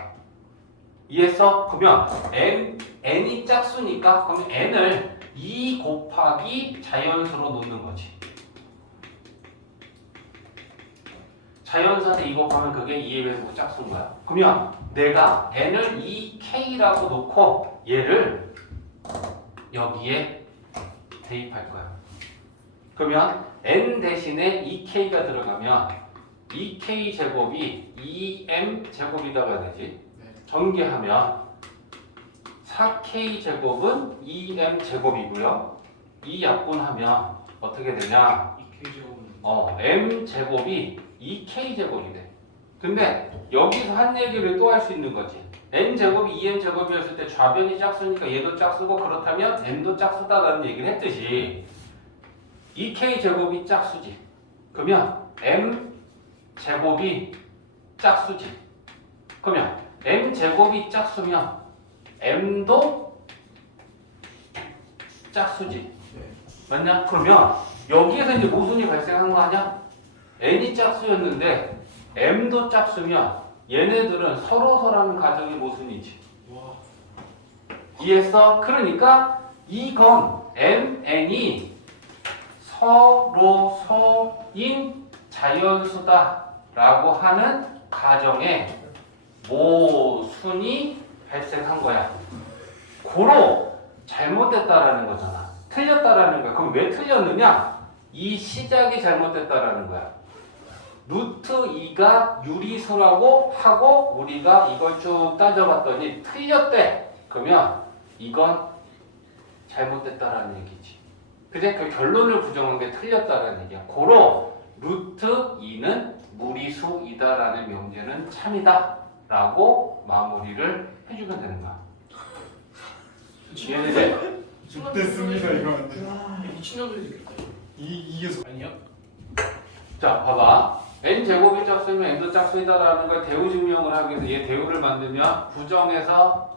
이해했어? 그러면 n이 짝수니까 그럼 n을 2 곱하기 자연수로 놓는 거지. 자연수한테 2 곱하면 그게 2의 배수고 짝수인 거야. 그러면 내가 n을 2k라고 놓고 얘를 여기에 대입할 거야. 그러면 n 대신에 2k가 들어가면 2k 제곱이 2m 제곱이다가 되지. 전개하면 4k 제곱은 2m 제곱이고요. 이 약분하면 어떻게 되냐? 2K 제곱은 m 제곱이 2k 제곱이 돼. 근데 여기서 한 얘기를 또 할 수 있는 거지. n 제곱이 2m 제곱이었을 때 좌변이 짝수니까 얘도 짝수고 그렇다면 n도 짝수다라는 얘기를 했듯이 2k 제곱이 짝수지. 그러면 m 제곱이 짝수지. 그러면 m 제곱이 짝수면 m도 짝수지. 맞냐? 그러면 여기에서 이제 모순이 발생한 거 아니야? n이 짝수였는데 m도 짝수면 얘네들은 서로서라는 가정의 모순이지. 와 이해했어? 그러니까 이건 mn이 서로서인 자연수다라고 하는 가정의 모순이 발생한 거야. 고로 잘못됐다라는 거잖아. 틀렸다라는 거야. 그럼 왜 틀렸느냐? 이 시작이 잘못됐다라는 거야. 루트 2가 유리수라고 하고 우리가 이걸 쭉 따져봤더니 틀렸대. 그러면 이건 잘못됐다라는 얘기지. 그제 그 결론을 부정한 게 틀렸다라는 얘기야. 고로 루트 2는 무리수이다라는 명제는 참이다라고 마무리를 해주면 되는 거야. 이해되지? 됐습니다 이건. 미친놈들이 있겠다. 이게 아니야? 자, 봐봐. n 제곱이 짝수면 n도 짝수이다라는 걸 대우 증명을 하기 위해서 얘 대우를 만들면 부정해서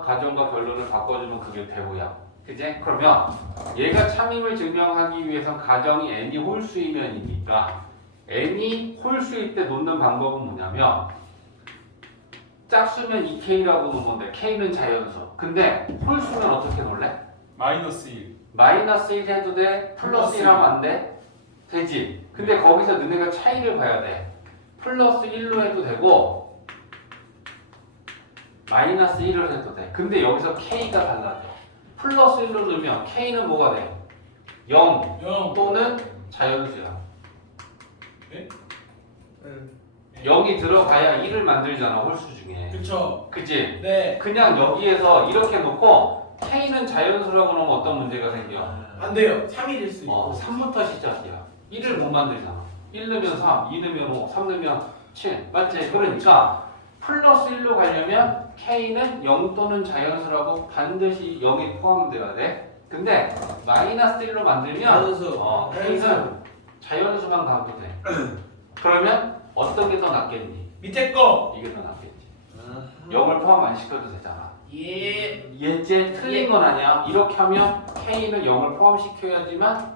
가정과 결론을 바꿔주면 그게 대우야. 그지? 그러면 얘가 참임을 증명하기 위해선 가정이 n이 홀수이면이니까 n이 홀수일 때 놓는 방법은 뭐냐면 짝수면 2k라고 놓으면 돼. k는 자연수. 근데 홀수면 어떻게 놓을래? 마이너스 1. 마이너스 1 해도 돼? 플러스 1 하면 안 돼? 되지. 근데 거기서 너네가 차이를 봐야 돼. 플러스 1로 해도 되고 마이너스 1을 해도 돼. 근데 여기서 k가 달라져. 플러스 1로 넣으면 k는 뭐가 돼? 0 또는 자연수야. 네? 0이 들어가야 1을 만들잖아. 홀수 중에. 그쵸. 그치? 네. 그냥 여기에서 이렇게 놓고 k는 자연수라고 놓으면 어떤 문제가 생겨? 안 돼요. 3일일 수 있고. 3부터 시작이야. 1을 못 만들잖아. 1 넣으면 3, 2 넣으면 5, 3 넣으면 7. 맞지? 그러니까 플러스 1로 가려면 k는 0 또는 자연수라고 반드시 0이 포함되어야 돼. 근데 마이너스 1로 만들면 자연수. k는 자연수만 가도 돼. 그러면 어떤 게 더 낫겠니? 밑에 거. 이게 더 낫겠지. 0을 포함 안 시켜도 되잖아. 예. 얘째 틀린 건 아니야. 이렇게 하면 k는 0을 포함시켜야지만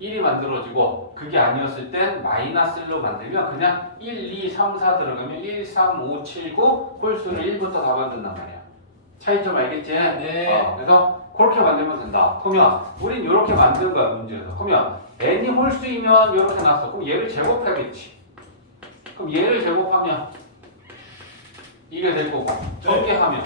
1이 만들어지고 그게 아니었을 땐 마이너스 1로 만들면 그냥 1, 2, 3, 4 들어가면 1, 3, 5, 7, 9 홀수를 1부터 다 만든단 말이야. 차이점 알겠지? 네. 그래서 그렇게 만들면 된다. 그러면 우린 이렇게 만든 거야 문제에서. 그러면 n이 홀수이면 이렇게 놨어. 그럼 얘를 제곱해야겠지. 그럼 얘를 제곱하면 이게 될 거고 전개하면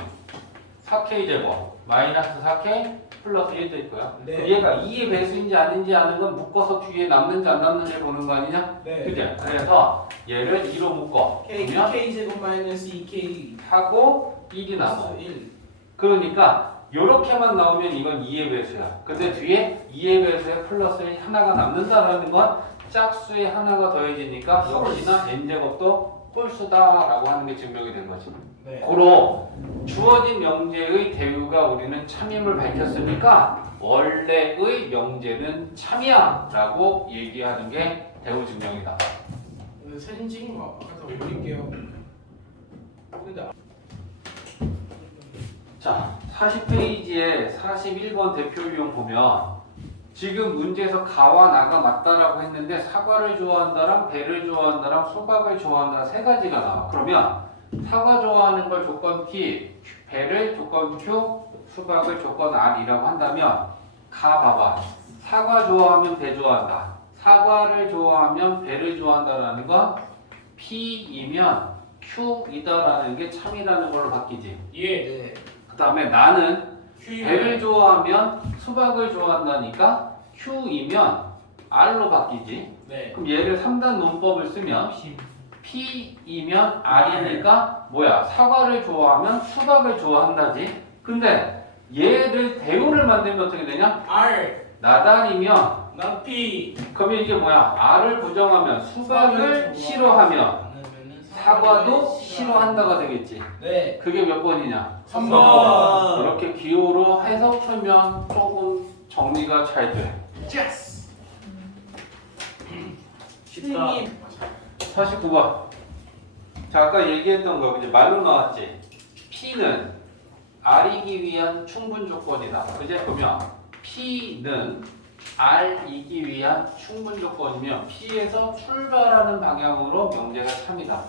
4k 제곱 마이너스 4k 플러스 1 될 거야. 네. 얘가 2의 배수인지 아닌지 아는 건 묶어서 뒤에 남는지 안 남는지 보는 거 아니냐? 네. 그죠? 그래서 얘를 2로 묶어. K 그러면 K 제곱 마이너스 2K 하고 1이 남아. 1. 그러니까 요렇게만 나오면 이건 2의 배수야. 근데 뒤에 2의 배수에 플러스 1 하나가 남는다라는 건 짝수에 하나가 더해지니까 역시나 n제곱도 홀수다라고 하는 게 증명이 된 거지. 네. 고로 주어진 명제의 대우가 우리는 참임을 밝혔으니까 원래의 명제는 참이야 라고 얘기하는 게 대우 증명이다. 사진 찍은 거 아까 올릴게요. 근데 자, 40페이지에 41번 대표 유형 보면 지금 문제에서 가와 나가 맞다라고 했는데 사과를 좋아한다랑 배를 좋아한다랑 수박을 좋아한다 세 가지가 나와. 그러면 사과 좋아하는 걸 조건 P, 배를 조건 Q, 수박을 조건 R이라고 한다면 가 봐봐. 사과 좋아하면 배 좋아한다. 사과를 좋아하면 배를 좋아한다라는 건 P이면 Q이다라는 게 참이라는 걸로 바뀌지. 예. 네. 그 다음에 나는 Q 배를 좋아하면 수박을 좋아한다니까 Q이면 R로 바뀌지. 네. 그럼 얘를 3단 논법을 쓰면 P이면 R이니까 뭐야? 사과를 좋아하면 수박을 좋아한다지. 근데 얘를 대우를 만들면 어떻게 되냐? R 나달이면 나 P 그러면 이게 뭐야? R을 부정하면 수박을 싫어하면 사과도 싫어한다가 되겠지. 네. 그게 몇 번이냐? 3번. 이렇게 기호로 해서 풀면 조금 정리가 잘 돼. 예스. 선생님. 49번. 자, 아까 얘기했던 거 이제 말로 나왔지. P는 R이기 위한 충분 조건이다. 그제 그러면 P는 R이기 위한 충분 조건이면 P에서 출발하는 방향으로 명제가 참이다.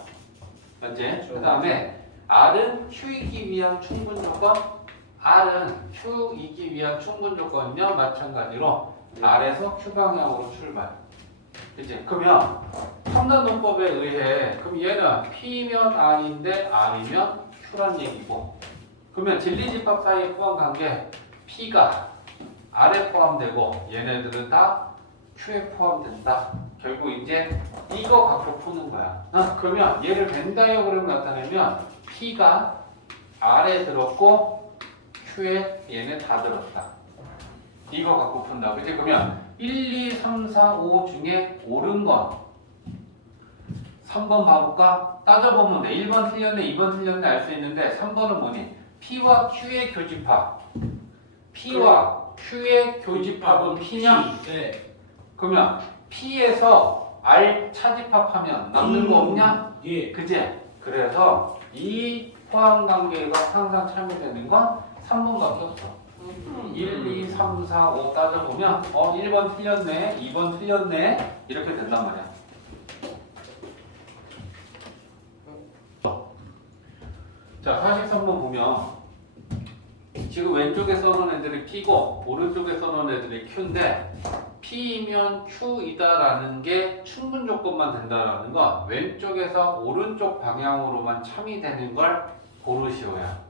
맞지? 그 다음에 R은 Q이기 위한 충분 조건, R은 Q이기 위한 충분 조건이면 마찬가지로 R에서 Q 방향으로 출발. 그치? 그러면 첨단논법에 의해 그럼 얘는 P면 R인데 R이면 Q란 얘기고 그러면 진리집합 사이의 포함 관계 P가 R에 포함되고 얘네들은 다 Q에 포함된다. 결국 이제 이거 갖고 푸는 거야. 그러면 얘를 벤 다이어그램 나타내면 P가 R에 들었고 Q에 얘네 다 들었다. 이거 갖고 푼다. 그치? 그러면 1, 2, 3, 4, 5 중에 옳은 건 3번 봐볼까? 따져보면 돼. 1번 틀렸네, 2번 틀렸네 알 수 있는데 3번은 뭐니? P와 Q의 교집합. P와 Q의 교집합은 P냐? 네. 그러면 P에서 R 차집합하면 남는 거 없냐? 예. 그지? 그래서 이 포함 관계가 항상 참여되는 건 3번밖에 없어. 1, 2, 3, 4, 5 따져보면 1번 틀렸네, 2번 틀렸네 이렇게 된단 말이야. 자, 43번 보면 지금 왼쪽에 써놓은 애들이 P고 오른쪽에 써놓은 애들이 Q인데 P이면 Q이다라는 게 충분 조건만 된다라는 건 왼쪽에서 오른쪽 방향으로만 참이 되는 걸 고르시오야.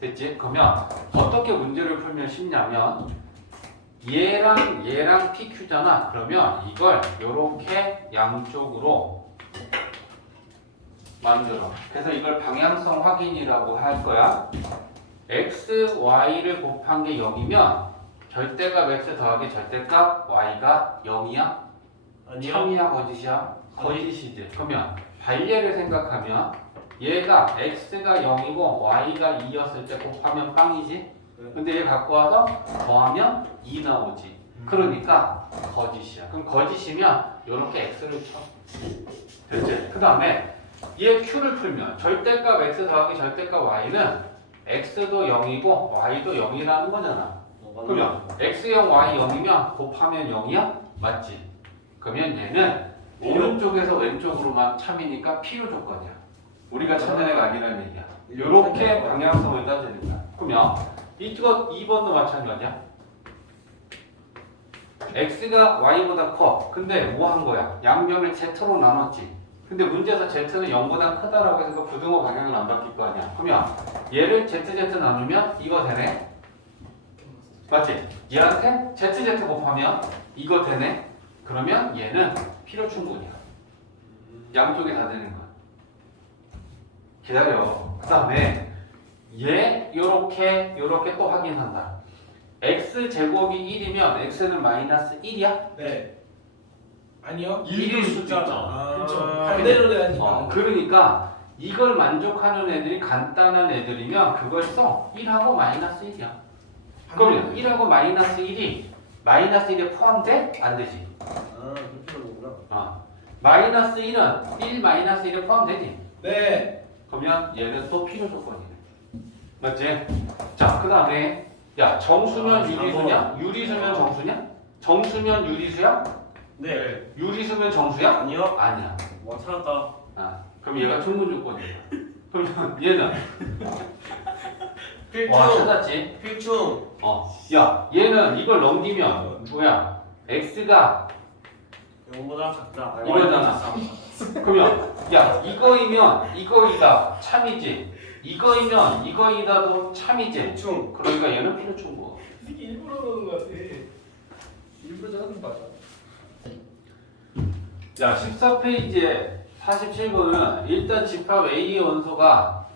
됐지? 그러면 어떻게 문제를 풀면 쉽냐면 얘랑 얘랑 PQ잖아. 그러면 이걸 이렇게 양쪽으로 만들어. 그래서 이걸 방향성 확인이라고 할 거야. x, y를 곱한 게 0이면 절대값 x 더하기 절대값 y가 0이야? 참이야 거짓이야? 거짓이지. 그러면 발례를 생각하면 얘가 x가 0이고 y가 2였을 때 곱하면 빵이지. 근데 얘 갖고 와서 더하면 2 나오지. 그러니까 거짓이야. 그럼 거짓이면 이렇게 x를 쳐. 됐지? 그 다음에 얘 q를 풀면 절대값 x 더하기 절대값 y는 x도 0이고 y도 0이라는 거잖아. 그러면 x0, y0이면 곱하면 0이야? 맞지? 그러면 얘는 오른쪽에서 왼쪽으로만 참이니까 필요 조건이야. 우리가 찾는 애가 아니라는 얘기야. 이렇게 방향성을 따지는 거야. 그러면 이거 2번도 마찬가지야. x가 y보다 커. 근데 뭐 한 거야? 양변을 z로 나눴지. 근데 문제에서 z는 0보다 크다라고 해서 그 부등호 방향은 안 바뀔 거 아니야. 그러면 얘를 z 나누면 이거 되네. 맞지? 얘한테 zz 곱하면 이거 되네. 그러면 얘는 필요 충분이야. 양쪽이 다 되는 거야. 기다려. 그 다음에 얘 요렇게 또 확인한다. x 제곱이 1이면 x는 마이너스 1이야? 네. 아니요. 1일 수도 있잖아. 그렇죠. 반대로 되니까. 그러니까 이걸 만족하는 애들이 간단한 애들이면 그걸 써. 1하고 마이너스 1이야. 그러면 1하고 마이너스 1이 마이너스 1에 포함돼? 안 되지. 그렇게 하는 거구나. 마이너스 1은 1 마이너스 1에 포함되지. 네. 그러면 얘는 또 필요 조건이네. 맞지? 자, 그 다음에 야 정수면 유리수냐? 유리수면 정수냐? 정수면 유리수야? 네. 유리수면 정수야? 아니요. 아니야. 와 찾았다. 아, 그럼 얘가 충분 조건이야. 그러면 얘는 와 필충. 찾았지? 필충. 야 얘는 이걸 넘기면 뭐야? x가 이거보다 작다. 이거잖아. 그러면 야 이거이면 이거이다 참이지. 이거이면 이거이다도 참이지. 필충. 그러니까 얘는 필요충고. 이게 일부러 그러는 거 같아. 일부러 저러는 거 맞아. 자 14페이지에 47번은 일단 집합 A의 원소가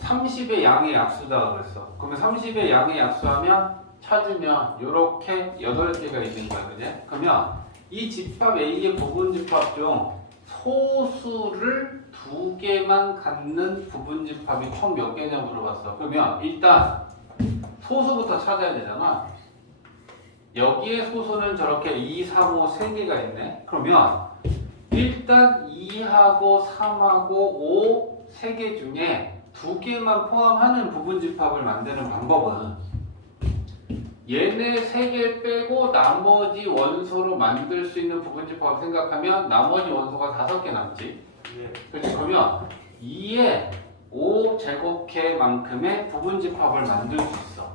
30의 양의 약수다 그랬어. 그러면 30의 양의 약수하면 찾으면 이렇게 8개가 있는 거야. 그지? 그러면 이 집합 A의 부분 집합 중 소수를 2개만 갖는 부분 집합이 총 몇 개냐 물어봤어. 그러면 일단 소수부터 찾아야 되잖아. 여기에 소수는 저렇게 2, 3, 5, 3개가 있네. 그러면 일단 2하고 3하고 5, 3개 중에 2개만 포함하는 부분 집합을 만드는 방법은 얘네 3개 빼고 나머지 원소로 만들 수 있는 부분 집합을 생각하면 나머지 원소가 5개 남지. 네. 그렇지? 그러면 2의 5제곱개만큼의 부분 집합을 만들 수 있어.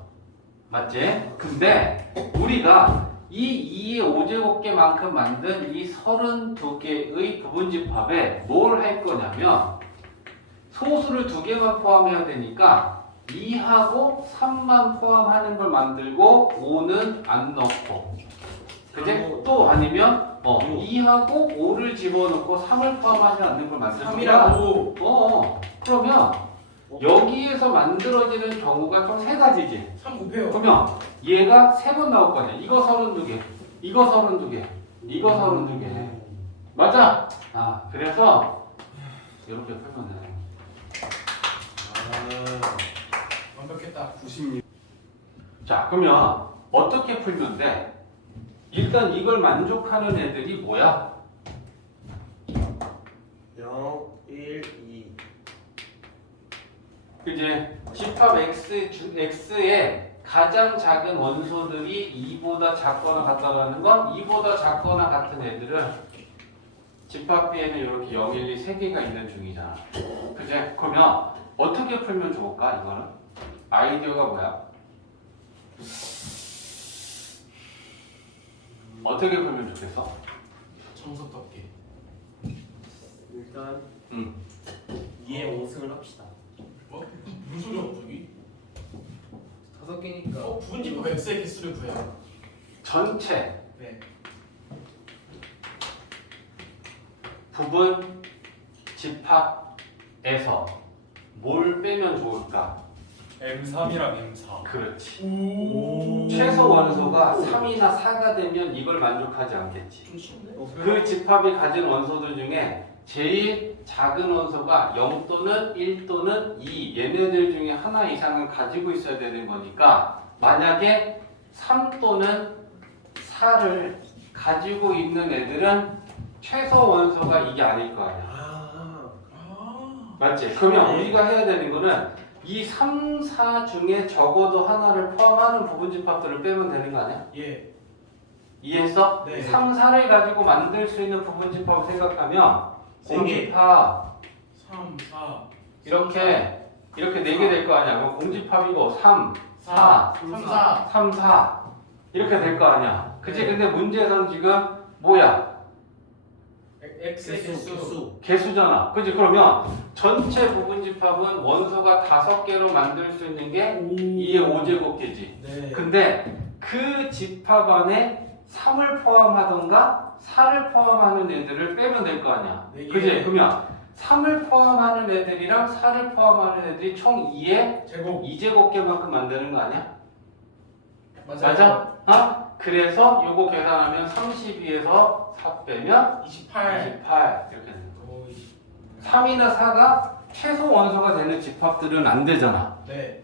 맞지? 근데 우리가 이 2의 5제곱개만큼 만든 이 32개의 부분 집합에 뭘 할 거냐면 소수를 2개만 포함해야 되니까 2하고 3만 포함하는 걸 만들고 5는 안 넣고 그지? 또 아니면 2하고 5를 집어넣고 3을 포함하지 않는 걸 만들고 3이라고. 그러면 여기에서 만들어지는 경우가 총 3가지지. 3 곱해요. 그러면 얘가 3번 나올 거 아니야. 이거 32개, 이거 32개, 이거 32개. 맞아? 그래서 이렇게 풀면 돼. 완벽했다. 96. 자, 그러면 어떻게 풀면 돼? 일단 이걸 만족하는 애들이 뭐야? 0, 1, 2. 그지? 집합 X의 가장 작은 원소들이 2보다 작거나 같다라는 건 2보다 작거나 같은 애들은 집합 B에는 이렇게 0, 1, 2, 3개가 있는 중이잖아. 그지? 그러면 어떻게 풀면 좋을까? 이거는? 아이디어가 뭐야? 어떻게 풀면 좋겠어? 정석 덮개. 일단 응. 2의 5승을 합시다. 뭐? 무슨 소리야 갑자기? 5개니까 부분 집합 X의 개수를 구해요. 전체 네. 부분 집합에서 뭘 빼면 좋을까? M3이랑 M4. 그렇지. 오. 최소 원소가 3이나 4가 되면 이걸 만족하지 않겠지. 쉽네. 그 집합이 가진 원소들 중에 제일 작은 원소가 0 또는 1 또는 2 얘네들 중에 하나 이상은 가지고 있어야 되는 거니까 만약에 3 또는 4를 가지고 있는 애들은 최소 원소가 이게 아닐 거 아니야. 맞지? 그러면 네. 우리가 해야 되는 거는 이 3, 4 중에 적어도 하나를 포함하는 부분 집합들을 빼면 되는 거 아니야? 예. 이해했어? 네. 3, 4를 가지고 만들 수 있는 부분 집합을 생각하면 세 개. 공집합 3, 4. 이렇게 4개 될 거 아니야? 그럼 공집합이고 3, 4, 3, 4. 3, 4 이렇게 될 거 아니야? 그치? 네. 근데 문제에서는 지금 뭐야? X의 개수. 개수잖아. 그치? 그러면 전체 부분 집합은 원소가 5개로 만들 수 있는 게 2의 5제곱개지. 네. 근데 그 집합 안에 3을 포함하던가 4를 포함하는 애들을 빼면 될 거 아니야. 네 개. 그지? 그러면 3을 포함하는 애들이랑 4를 포함하는 애들이 총 2의 제곱. 2제곱개만큼 만드는 거 아니야? 맞아요. 맞아? 그래서 요거 계산하면 32에서 4 빼면 28. 28 이렇게 되는 거야. 오, 3이나 4가 최소 원소가 되는 집합들은 안 되잖아. 네.